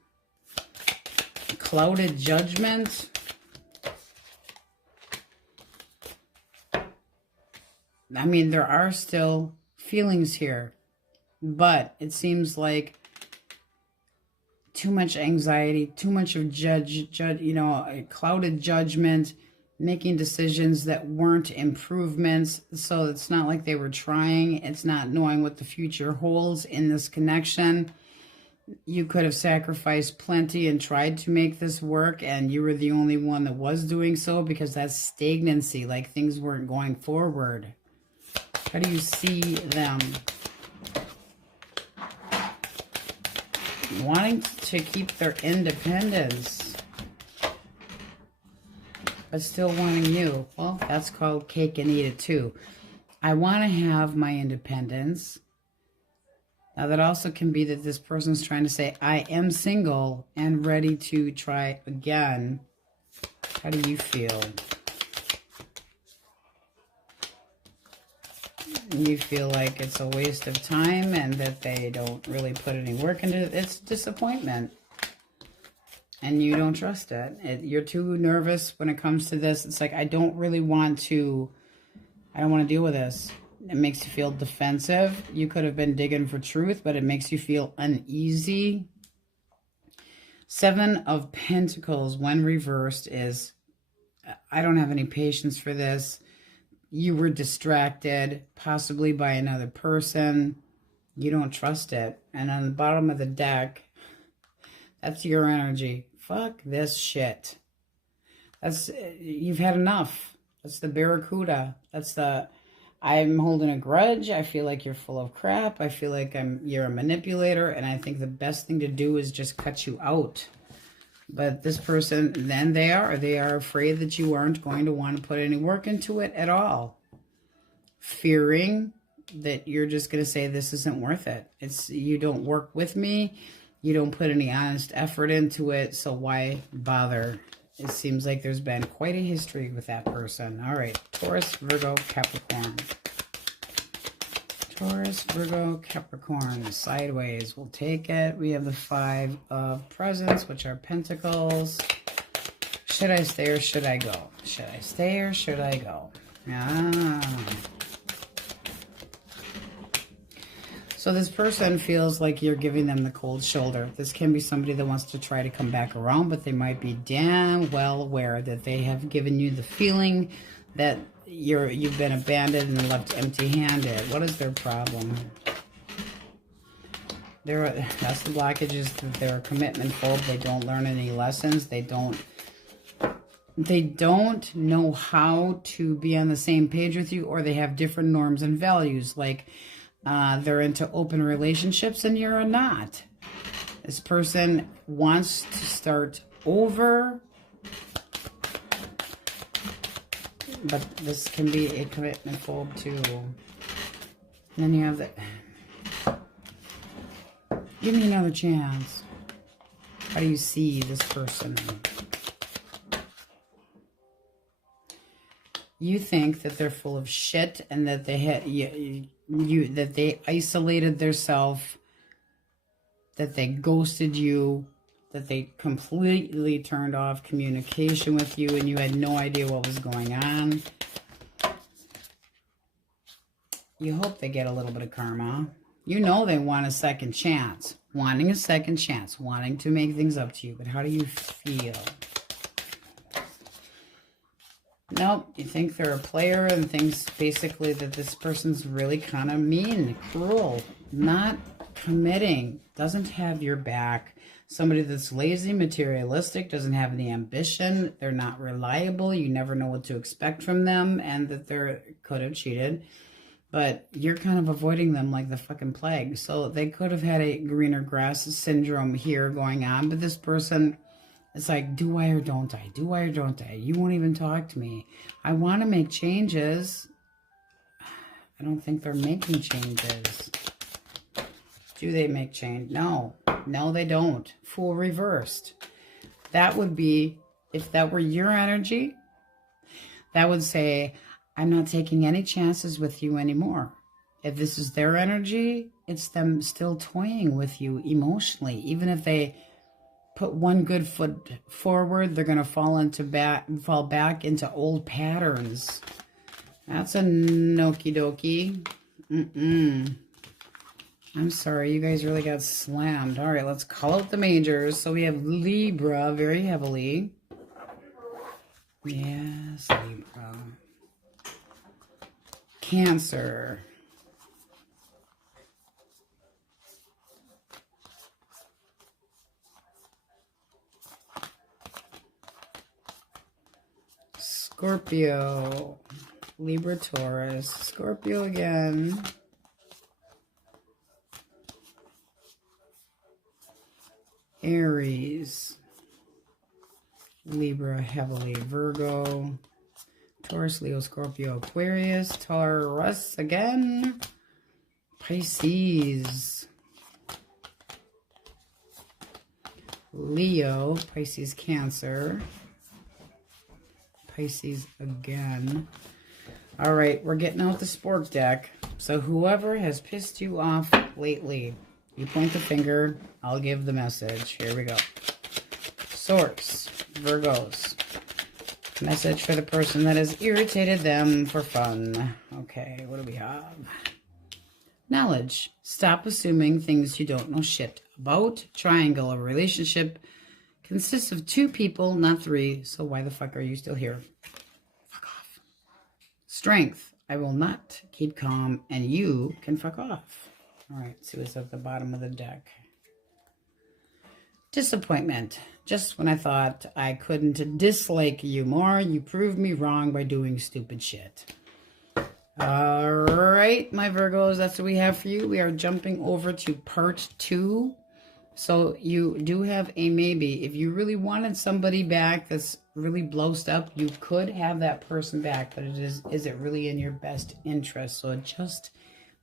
clouded judgment. I mean, there are still feelings here, but it seems like too much anxiety, too much of a clouded judgment, making decisions that weren't improvements. So it's not like they were trying. It's not knowing what the future holds in this connection. You could have sacrificed plenty and tried to make this work, and you were the only one that was doing so, because that's stagnancy, like things weren't going forward. How do you see them? Wanting to keep their independence, but still wanting you. Well, that's called cake and eat it too. I want to have my independence. Now, that also can be that this person's trying to say, I am single and ready to try again. How do you feel? You feel like it's a waste of time and that they don't really put any work into it. It's disappointment. And you don't trust it. You're too nervous when it comes to this. It's like, I don't want to deal with this. It makes you feel defensive. You could have been digging for truth, but it makes you feel uneasy. Seven of Pentacles, when reversed, is, I don't have any patience for this. You were distracted, possibly by another person. You don't trust it. And on the bottom of the deck, that's your energy. Fuck this shit. You've had enough. That's the Barracuda. That's the, I'm holding a grudge. I feel like you're full of crap. I feel like you're a manipulator. And I think the best thing to do is just cut you out. But this person, then they are afraid that you aren't going to want to put any work into it at all. Fearing that you're just going to say, this isn't worth it. You don't work with me. You don't put any honest effort into it, so why bother? it seems like there's been quite a history with that person. All right, Taurus, Virgo, Capricorn. Taurus, Virgo, Capricorn, sideways. We'll take it. We have the 5 of Presents, which are Pentacles. Should I stay or should I go? Should I stay or should I go? So this person feels like you're giving them the cold shoulder. This can be somebody that wants to try to come back around, but they might be damn well aware that they have given you the feeling that you've been abandoned and left empty-handed. What is their problem? That's the blockage, is that they're a commitment phobe. They don't learn any lessons. They don't know how to be on the same page with you, or they have different norms and values. Like they're into open relationships and you're not. This person wants to start over, but this can be a commitment phobe too. And then you have the, give me another chance. How do you see this person? You think that they're full of shit and that they had that they isolated themselves, that they ghosted you, that they completely turned off communication with you and you had no idea what was going on. You hope they get a little bit of karma. You know they want a second chance. Wanting a second chance. Wanting to make things up to you. But how do you feel? Nope. You think they're a player and things basically that this person's really kind of mean, cruel, not committing, doesn't have your back. Somebody that's lazy, materialistic, doesn't have any ambition. They're not reliable. You never know what to expect from them, and that they could have cheated. But you're kind of avoiding them like the fucking plague. So they could have had a greener grass syndrome here going on. But this person, it's like, do I or don't I? Do I or don't I? You won't even talk to me. I want to make changes. I don't think they're making changes. Do they make change? No. No, they don't. Fool reversed. That would be, if that were your energy, that would say, I'm not taking any chances with you anymore. If this is their energy, it's them still toying with you emotionally. Even if they put one good foot forward, they're going to fall back into old patterns. That's a okie dokie. I'm sorry, you guys really got slammed. All right, let's call out the majors. So we have Libra very heavily. Yes, Libra. Cancer. Scorpio. Libra, Taurus. Scorpio again. Aries. Libra heavily. Virgo. Taurus, Leo, Scorpio, Aquarius, Taurus again, Pisces, Leo, Pisces, Cancer, Pisces again. All right, we're getting out the sport deck. So whoever has pissed you off lately, you point the finger, I'll give the message. Here we go. Source, Virgos. Message for the person that has irritated them for fun. Okay, what do we have? Knowledge. Stop assuming things you don't know shit about. Triangle. A relationship consists of 2 people, not 3. So why the fuck are you still here? Fuck off. Strength. I will not keep calm and you can fuck off. All right, see what's at the bottom of the deck. Disappointment. Just when I thought I couldn't dislike you more, you proved me wrong by doing stupid shit. All right, my Virgos, that's what we have for you. We are jumping over to part 2. So you do have a maybe. If you really wanted somebody back that's really blowed up, you could have that person back, but is it really in your best interest? So just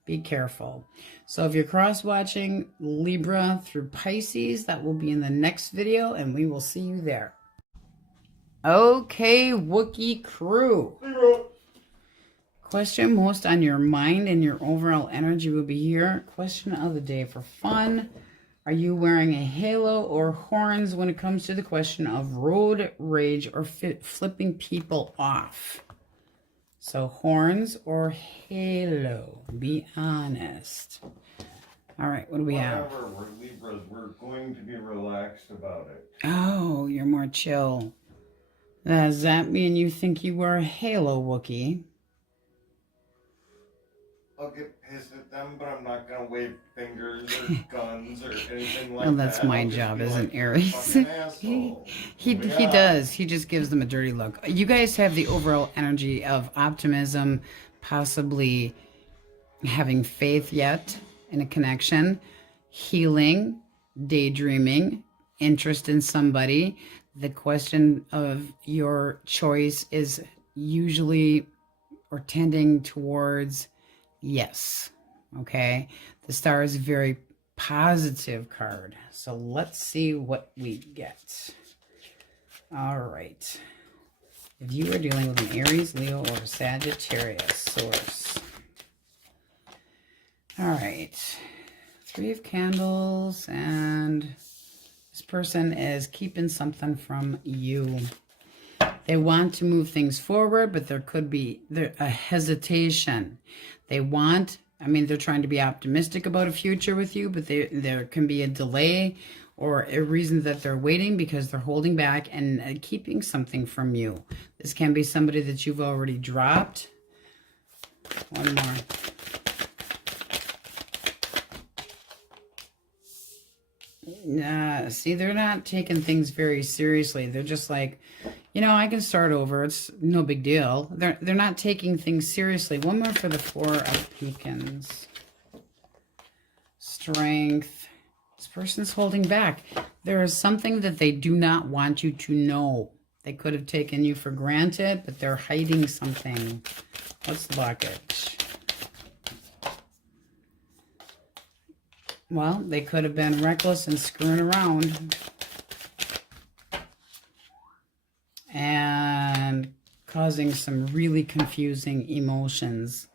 be careful. So if you're cross-watching Libra through Pisces, that will be in the next video, and we will see you there. Okay, Wookiee crew. Question most on your mind and your overall energy will be here. Question of the day for fun. Are you wearing a halo or horns when it comes to the question of road rage or flipping people off? So horns or halo? Be honest. All right, what do we have? Whatever, we're Libras. We're going to be relaxed about it. Oh, you're more chill. Does that mean you think you were a halo Wookiee? I'll get pissed at them, but I'm not gonna wave fingers or guns or anything like that. Well, that's my job, isn't Aries? he does. He just gives them a dirty look. You guys have the overall energy of optimism, possibly having faith yet in a connection, healing, daydreaming, interest in somebody. The question of your choice is usually or tending towards yes. Okay. The star is a very positive card. So let's see what we get. All right. If you are dealing with an Aries, Leo, or Sagittarius source. All right. 3 of Candles, and this person is keeping something from you. They want to move things forward, but there could be a hesitation. They're trying to be optimistic about a future with you, but there can be a delay or a reason that they're waiting because they're holding back and keeping something from you. This can be somebody that you've already dropped. One more. See, they're not taking things very seriously. They're just like, I can start over. It's no big deal. They're not taking things seriously. One more for the 4 of Pecans. Strength. This person's holding back. There is something that they do not want you to know. They could have taken you for granted, but they're hiding something. What's the blockage? Well, they could have been reckless and screwing around and causing some really confusing emotions.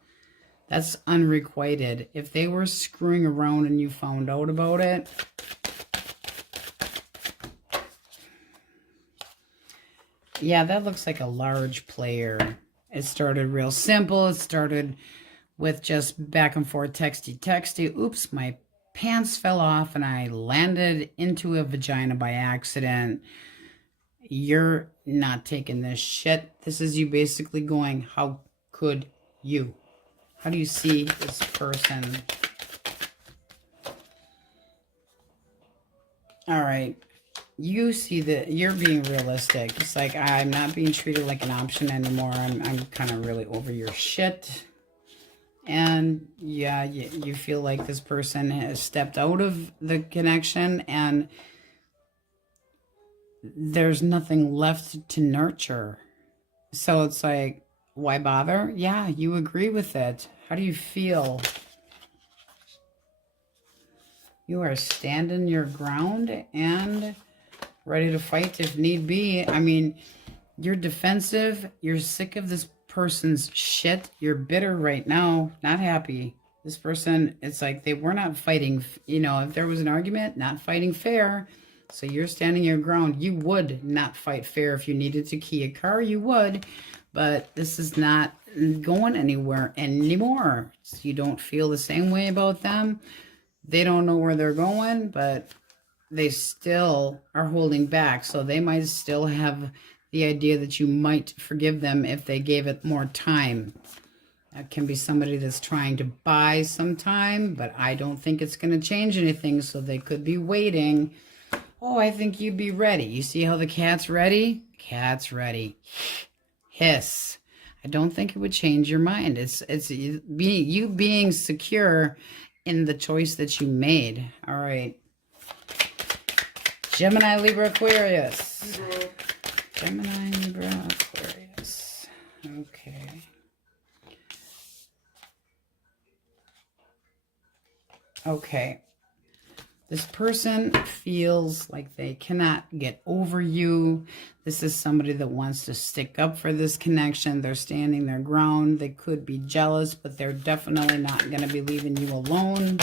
That's unrequited. If they were screwing around and you found out about it, yeah, that looks like a large player. It started real simple. It started with just back and forth texty. Oops, my pants fell off and I landed into a vagina by accident. You're not taking this shit. This is you basically going, how could you? How do you see this person? All right. You see that you're being realistic. It's like, I'm not being treated like an option anymore. I'm kind of really over your shit. And yeah, you feel like this person has stepped out of the connection and there's nothing left to nurture. So it's like, why bother? Yeah, you agree with it. How do you feel? You are standing your ground and ready to fight if need be. I mean, you're defensive. You're sick of this person's shit. You're bitter right now, not happy. This person, it's like they were not fighting. If there was an argument, not fighting fair. So you're standing your ground. You would not fight fair if you needed to key a car. You would. But this is not going anywhere anymore. So you don't feel the same way about them. They don't know where they're going, but they still are holding back. So they might still have the idea that you might forgive them if they gave it more time. That can be somebody that's trying to buy some time, but I don't think it's going to change anything. So they could be waiting. Oh, I think you'd be ready. You see how the cat's ready? Cat's ready. Hiss. I don't think it would change your mind. It's you being secure in the choice that you made. All right. Gemini, Libra, Aquarius. Gemini, Libra, Aquarius. Okay. Okay. This person feels like they cannot get over you. This is somebody that wants to stick up for this connection. They're standing their ground. They could be jealous, but they're definitely not going to be leaving you alone.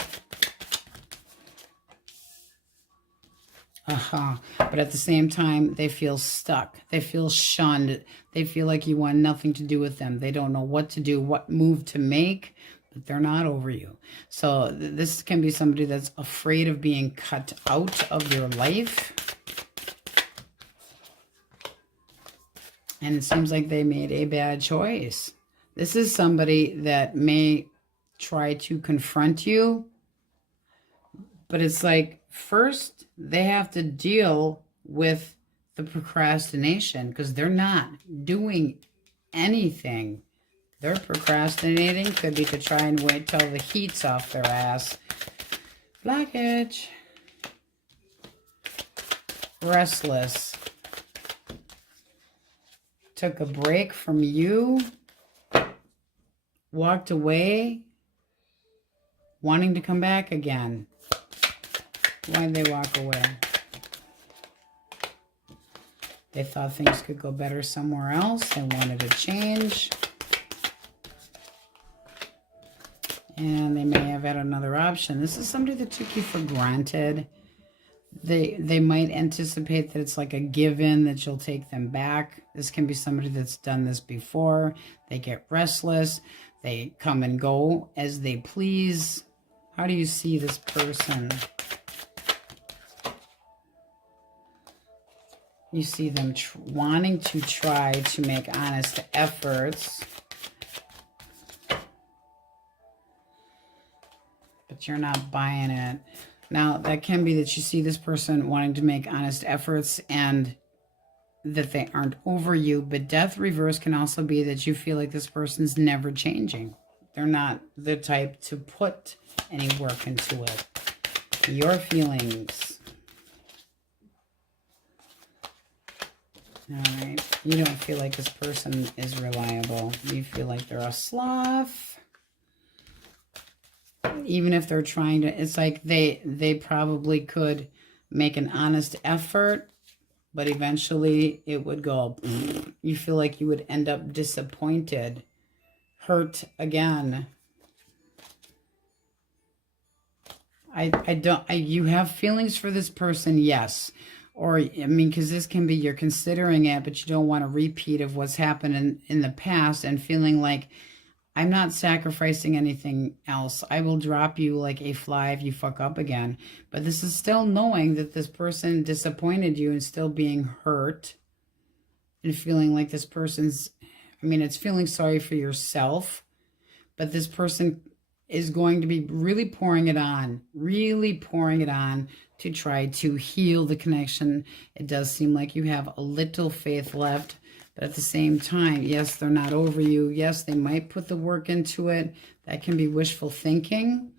But at the same time, they feel stuck. They feel shunned. They feel like you want nothing to do with them. They don't know what to do, what move to make, but they're not over you. So this can be somebody that's afraid of being cut out of your life. And it seems like they made a bad choice. This is somebody that may try to confront you, but it's like first they have to deal with the procrastination because they're not doing anything. They're procrastinating. Could be to try and wait till the heat's off their ass. Blockage. Restless. Took a break from you. Walked away. Wanting to come back again. Why'd they walk away? They thought things could go better somewhere else. They wanted a change. And they may have had another option. This is somebody that took you for granted. They might anticipate that it's like a given that you'll take them back. This can be somebody that's done this before. They get restless. They come and go as they please. How do you see this person? You see them wanting to try to make honest efforts. But you're not buying it. Now, that can be that you see this person wanting to make honest efforts and that they aren't over you. But death reverse can also be that you feel like this person's never changing. They're not the type to put any work into it. Your feelings. All right. You don't feel like this person is reliable. You feel like they're a sloth. Even if they're trying to, it's like they probably could make an honest effort, but eventually it would go, you feel like you would end up disappointed, hurt again. You have feelings for this person, yes. Or, I mean, because this can be you're considering it, but you don't want a repeat of what's happened in the past and feeling like, I'm not sacrificing anything else. I will drop you like a fly if you fuck up again. But this is still knowing that this person disappointed you and still being hurt and feeling like this person's, I mean, it's feeling sorry for yourself, but this person is going to be really pouring it on to try to heal the connection. It does seem like you have a little faith left. But at the same time, yes, they're not over you. Yes, they might put the work into it. That can be wishful thinking.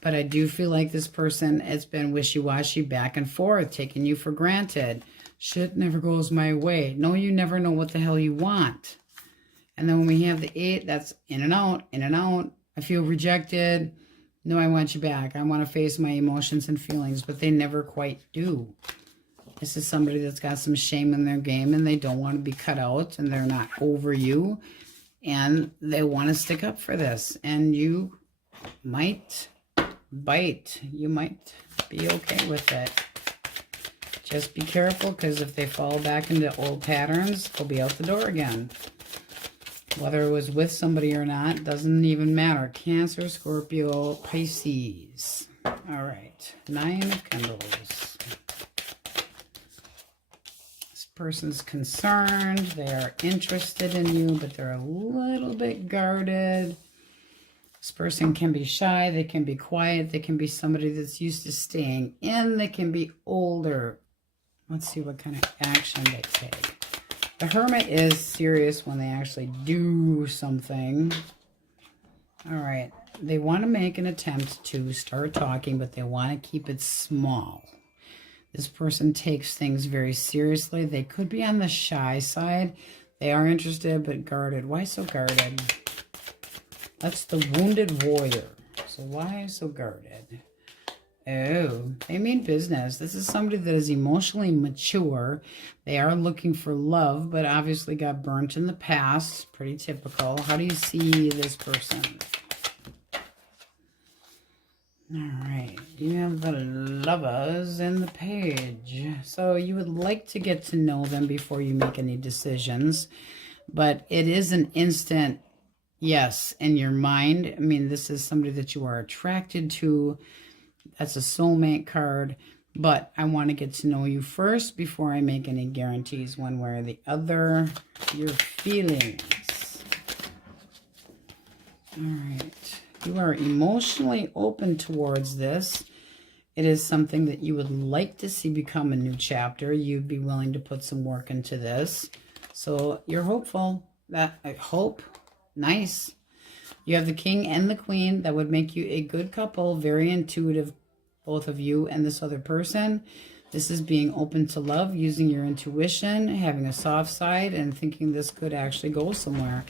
But I do feel like this person has been wishy-washy, back and forth, taking you for granted. Shit never goes my way. No, you never know what the hell you want. And then when we have the 8, that's in and out, in and out. I feel rejected. No, I want you back. I want to face my emotions and feelings, but they never quite do. This is somebody that's got some shame in their game and they don't want to be cut out and they're not over you and they want to stick up for this. And you might bite. You might be okay with it. Just be careful because if they fall back into old patterns, they'll be out the door again. Whether it was with somebody or not, doesn't even matter. Cancer, Scorpio, Pisces. All right. 9 of Candles. Person's concerned, they are interested in you, but they're a little bit guarded. This person can be shy, they can be quiet, they can be somebody that's used to staying in, they can be older. Let's see what kind of action they take. The Hermit is serious when they actually do something. All right, they want to make an attempt to start talking, but they want to keep it small. This person takes things very seriously. They could be on the shy side. They are interested but guarded. Why so guarded? That's the wounded warrior. So why so guarded? Oh, they mean business. This is somebody that is emotionally mature. They are looking for love, but obviously got burnt in the past. Pretty typical. How do you see this person? All right. You have the Lovers and the Page. So you would like to get to know them before you make any decisions, but it is an instant yes in your mind. I mean, this is somebody that you are attracted to. That's a soulmate card, but I want to get to know you first before I make any guarantees one way or the other. Your feelings. All right. You are emotionally open towards this. It is something that you would like to see become a new chapter. You'd be willing to put some work into this. So you're hopeful. That I hope. Nice. You have the King and the Queen. That would make you a good couple. Very intuitive, both of you and this other person. This is being open to love, using your intuition, having a soft side, and thinking this could actually go somewhere.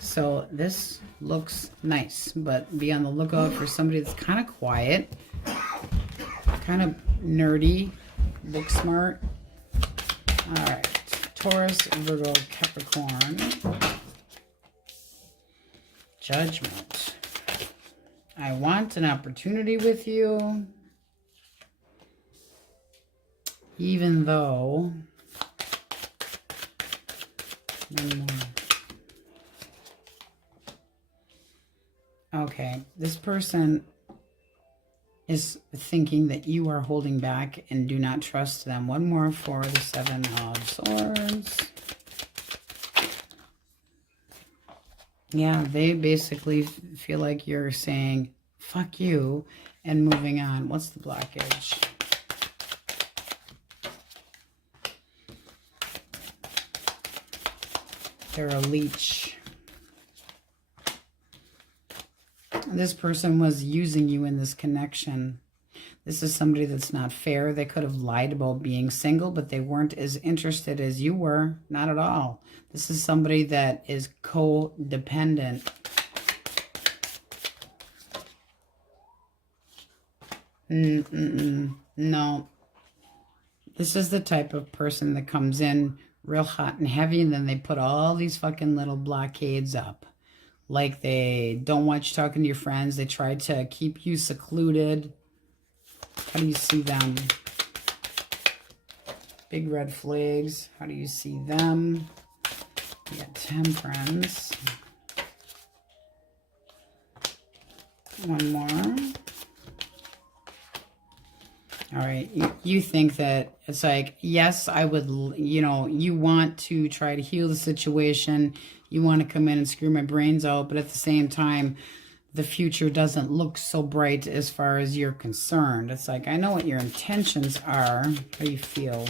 So this looks nice, but be on the lookout for somebody that's kind of quiet, kind of nerdy, book smart. All right, Taurus, Virgo, Capricorn. Judgment. I want an opportunity with you, even though one more. Okay, this person is thinking that you are holding back and do not trust them. One more for the Seven of Swords. Yeah, they basically feel like you're saying, fuck you, and moving on. What's the blockage? They're a leech. This person was using you in this connection. This is somebody that's not fair. They could have lied about being single, but they weren't as interested as you were. Not at all. This is somebody that is codependent. No. This is the type of person that comes in real hot and heavy, and then they put all these fucking little blockades up. Like they don't want you talking to your friends. They try to keep you secluded. How do you see them? Big red flags. How do you see them? You got Temperance. One more. All right. You think that it's like, yes, I would, you know, you want to try to heal the situation. You want to come in and screw my brains out. But at the same time, the future doesn't look so bright as far as you're concerned. It's like, I know what your intentions are. How do you feel?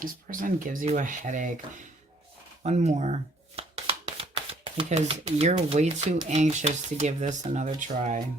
This person gives you a headache. One more. Because you're way too anxious to give this another try.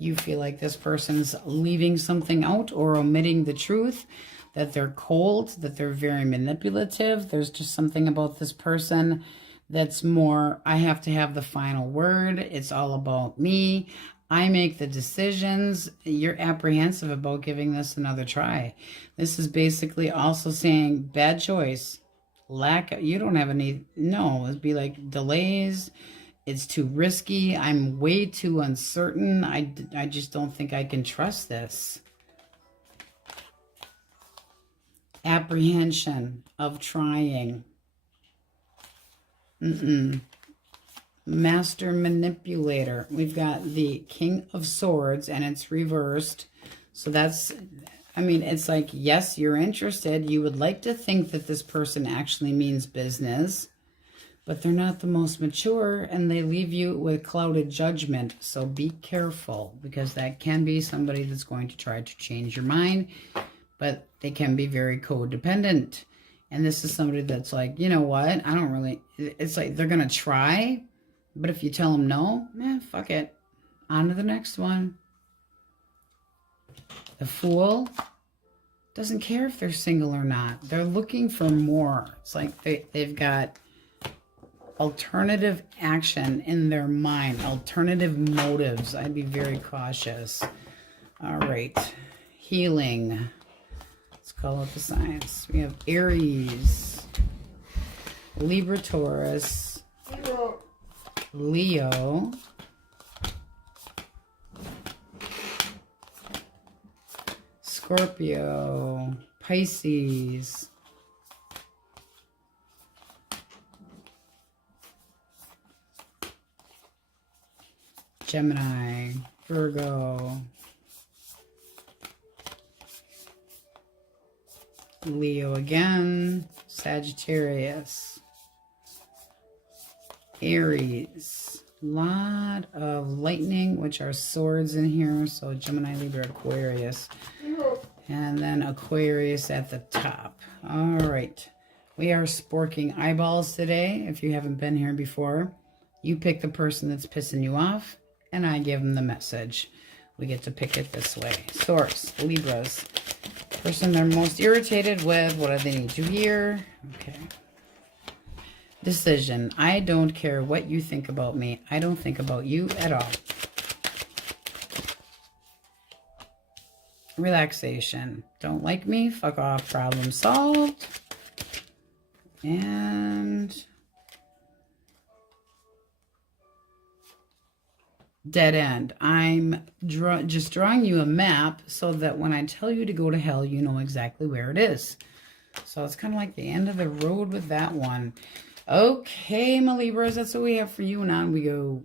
You feel like this person's leaving something out or omitting the truth, that they're cold, that they're very manipulative. There's just something about this person that's more, I have to have the final word. It's all about me. I make the decisions. You're apprehensive about giving this another try. This is basically also saying bad choice. You don't have any, no, it'd be like delays. It's too risky. I'm way too uncertain. I just don't think I can trust this. Apprehension of trying. Master manipulator. We've got the King of Swords and it's reversed. So that's, I mean, it's like, yes, you're interested. You would like to think that this person actually means business, but they're not the most mature and they leave you with clouded judgment. So be careful because that can be somebody that's going to try to change your mind, but they can be very codependent. And this is somebody that's like, you know what? I don't really, it's like they're going to try, but if you tell them no, fuck it. On to the next one. The Fool. doesn't care if they're single or not. They're looking for more. It's like they've got alternative action in their mind, alternative motives. I'd be very cautious. All right. Healing. Let's call it the signs. We have Aries, Libra, Taurus, Leo, Scorpio, Pisces, Gemini, Virgo, Leo again, Sagittarius, Aries. Lot of lightning, which are swords in here. So Gemini, Libra, Aquarius. And then Aquarius at the top. All right. We are sporking eyeballs today. If you haven't been here before, you pick the person that's pissing you off, and I give them the message. We get to pick it this way. Source, Libras. Person they're most irritated with. What do they need to hear? Okay. Decision. I don't care what you think about me. I don't think about you at all. Relaxation. Don't like me? Fuck off. Problem solved. And dead end. I'm just drawing you a map so that when I tell you to go to hell, you know exactly where it is. So it's kind of like the end of the road with that one. Okay, my Libras, that's what we have for you, and on we go.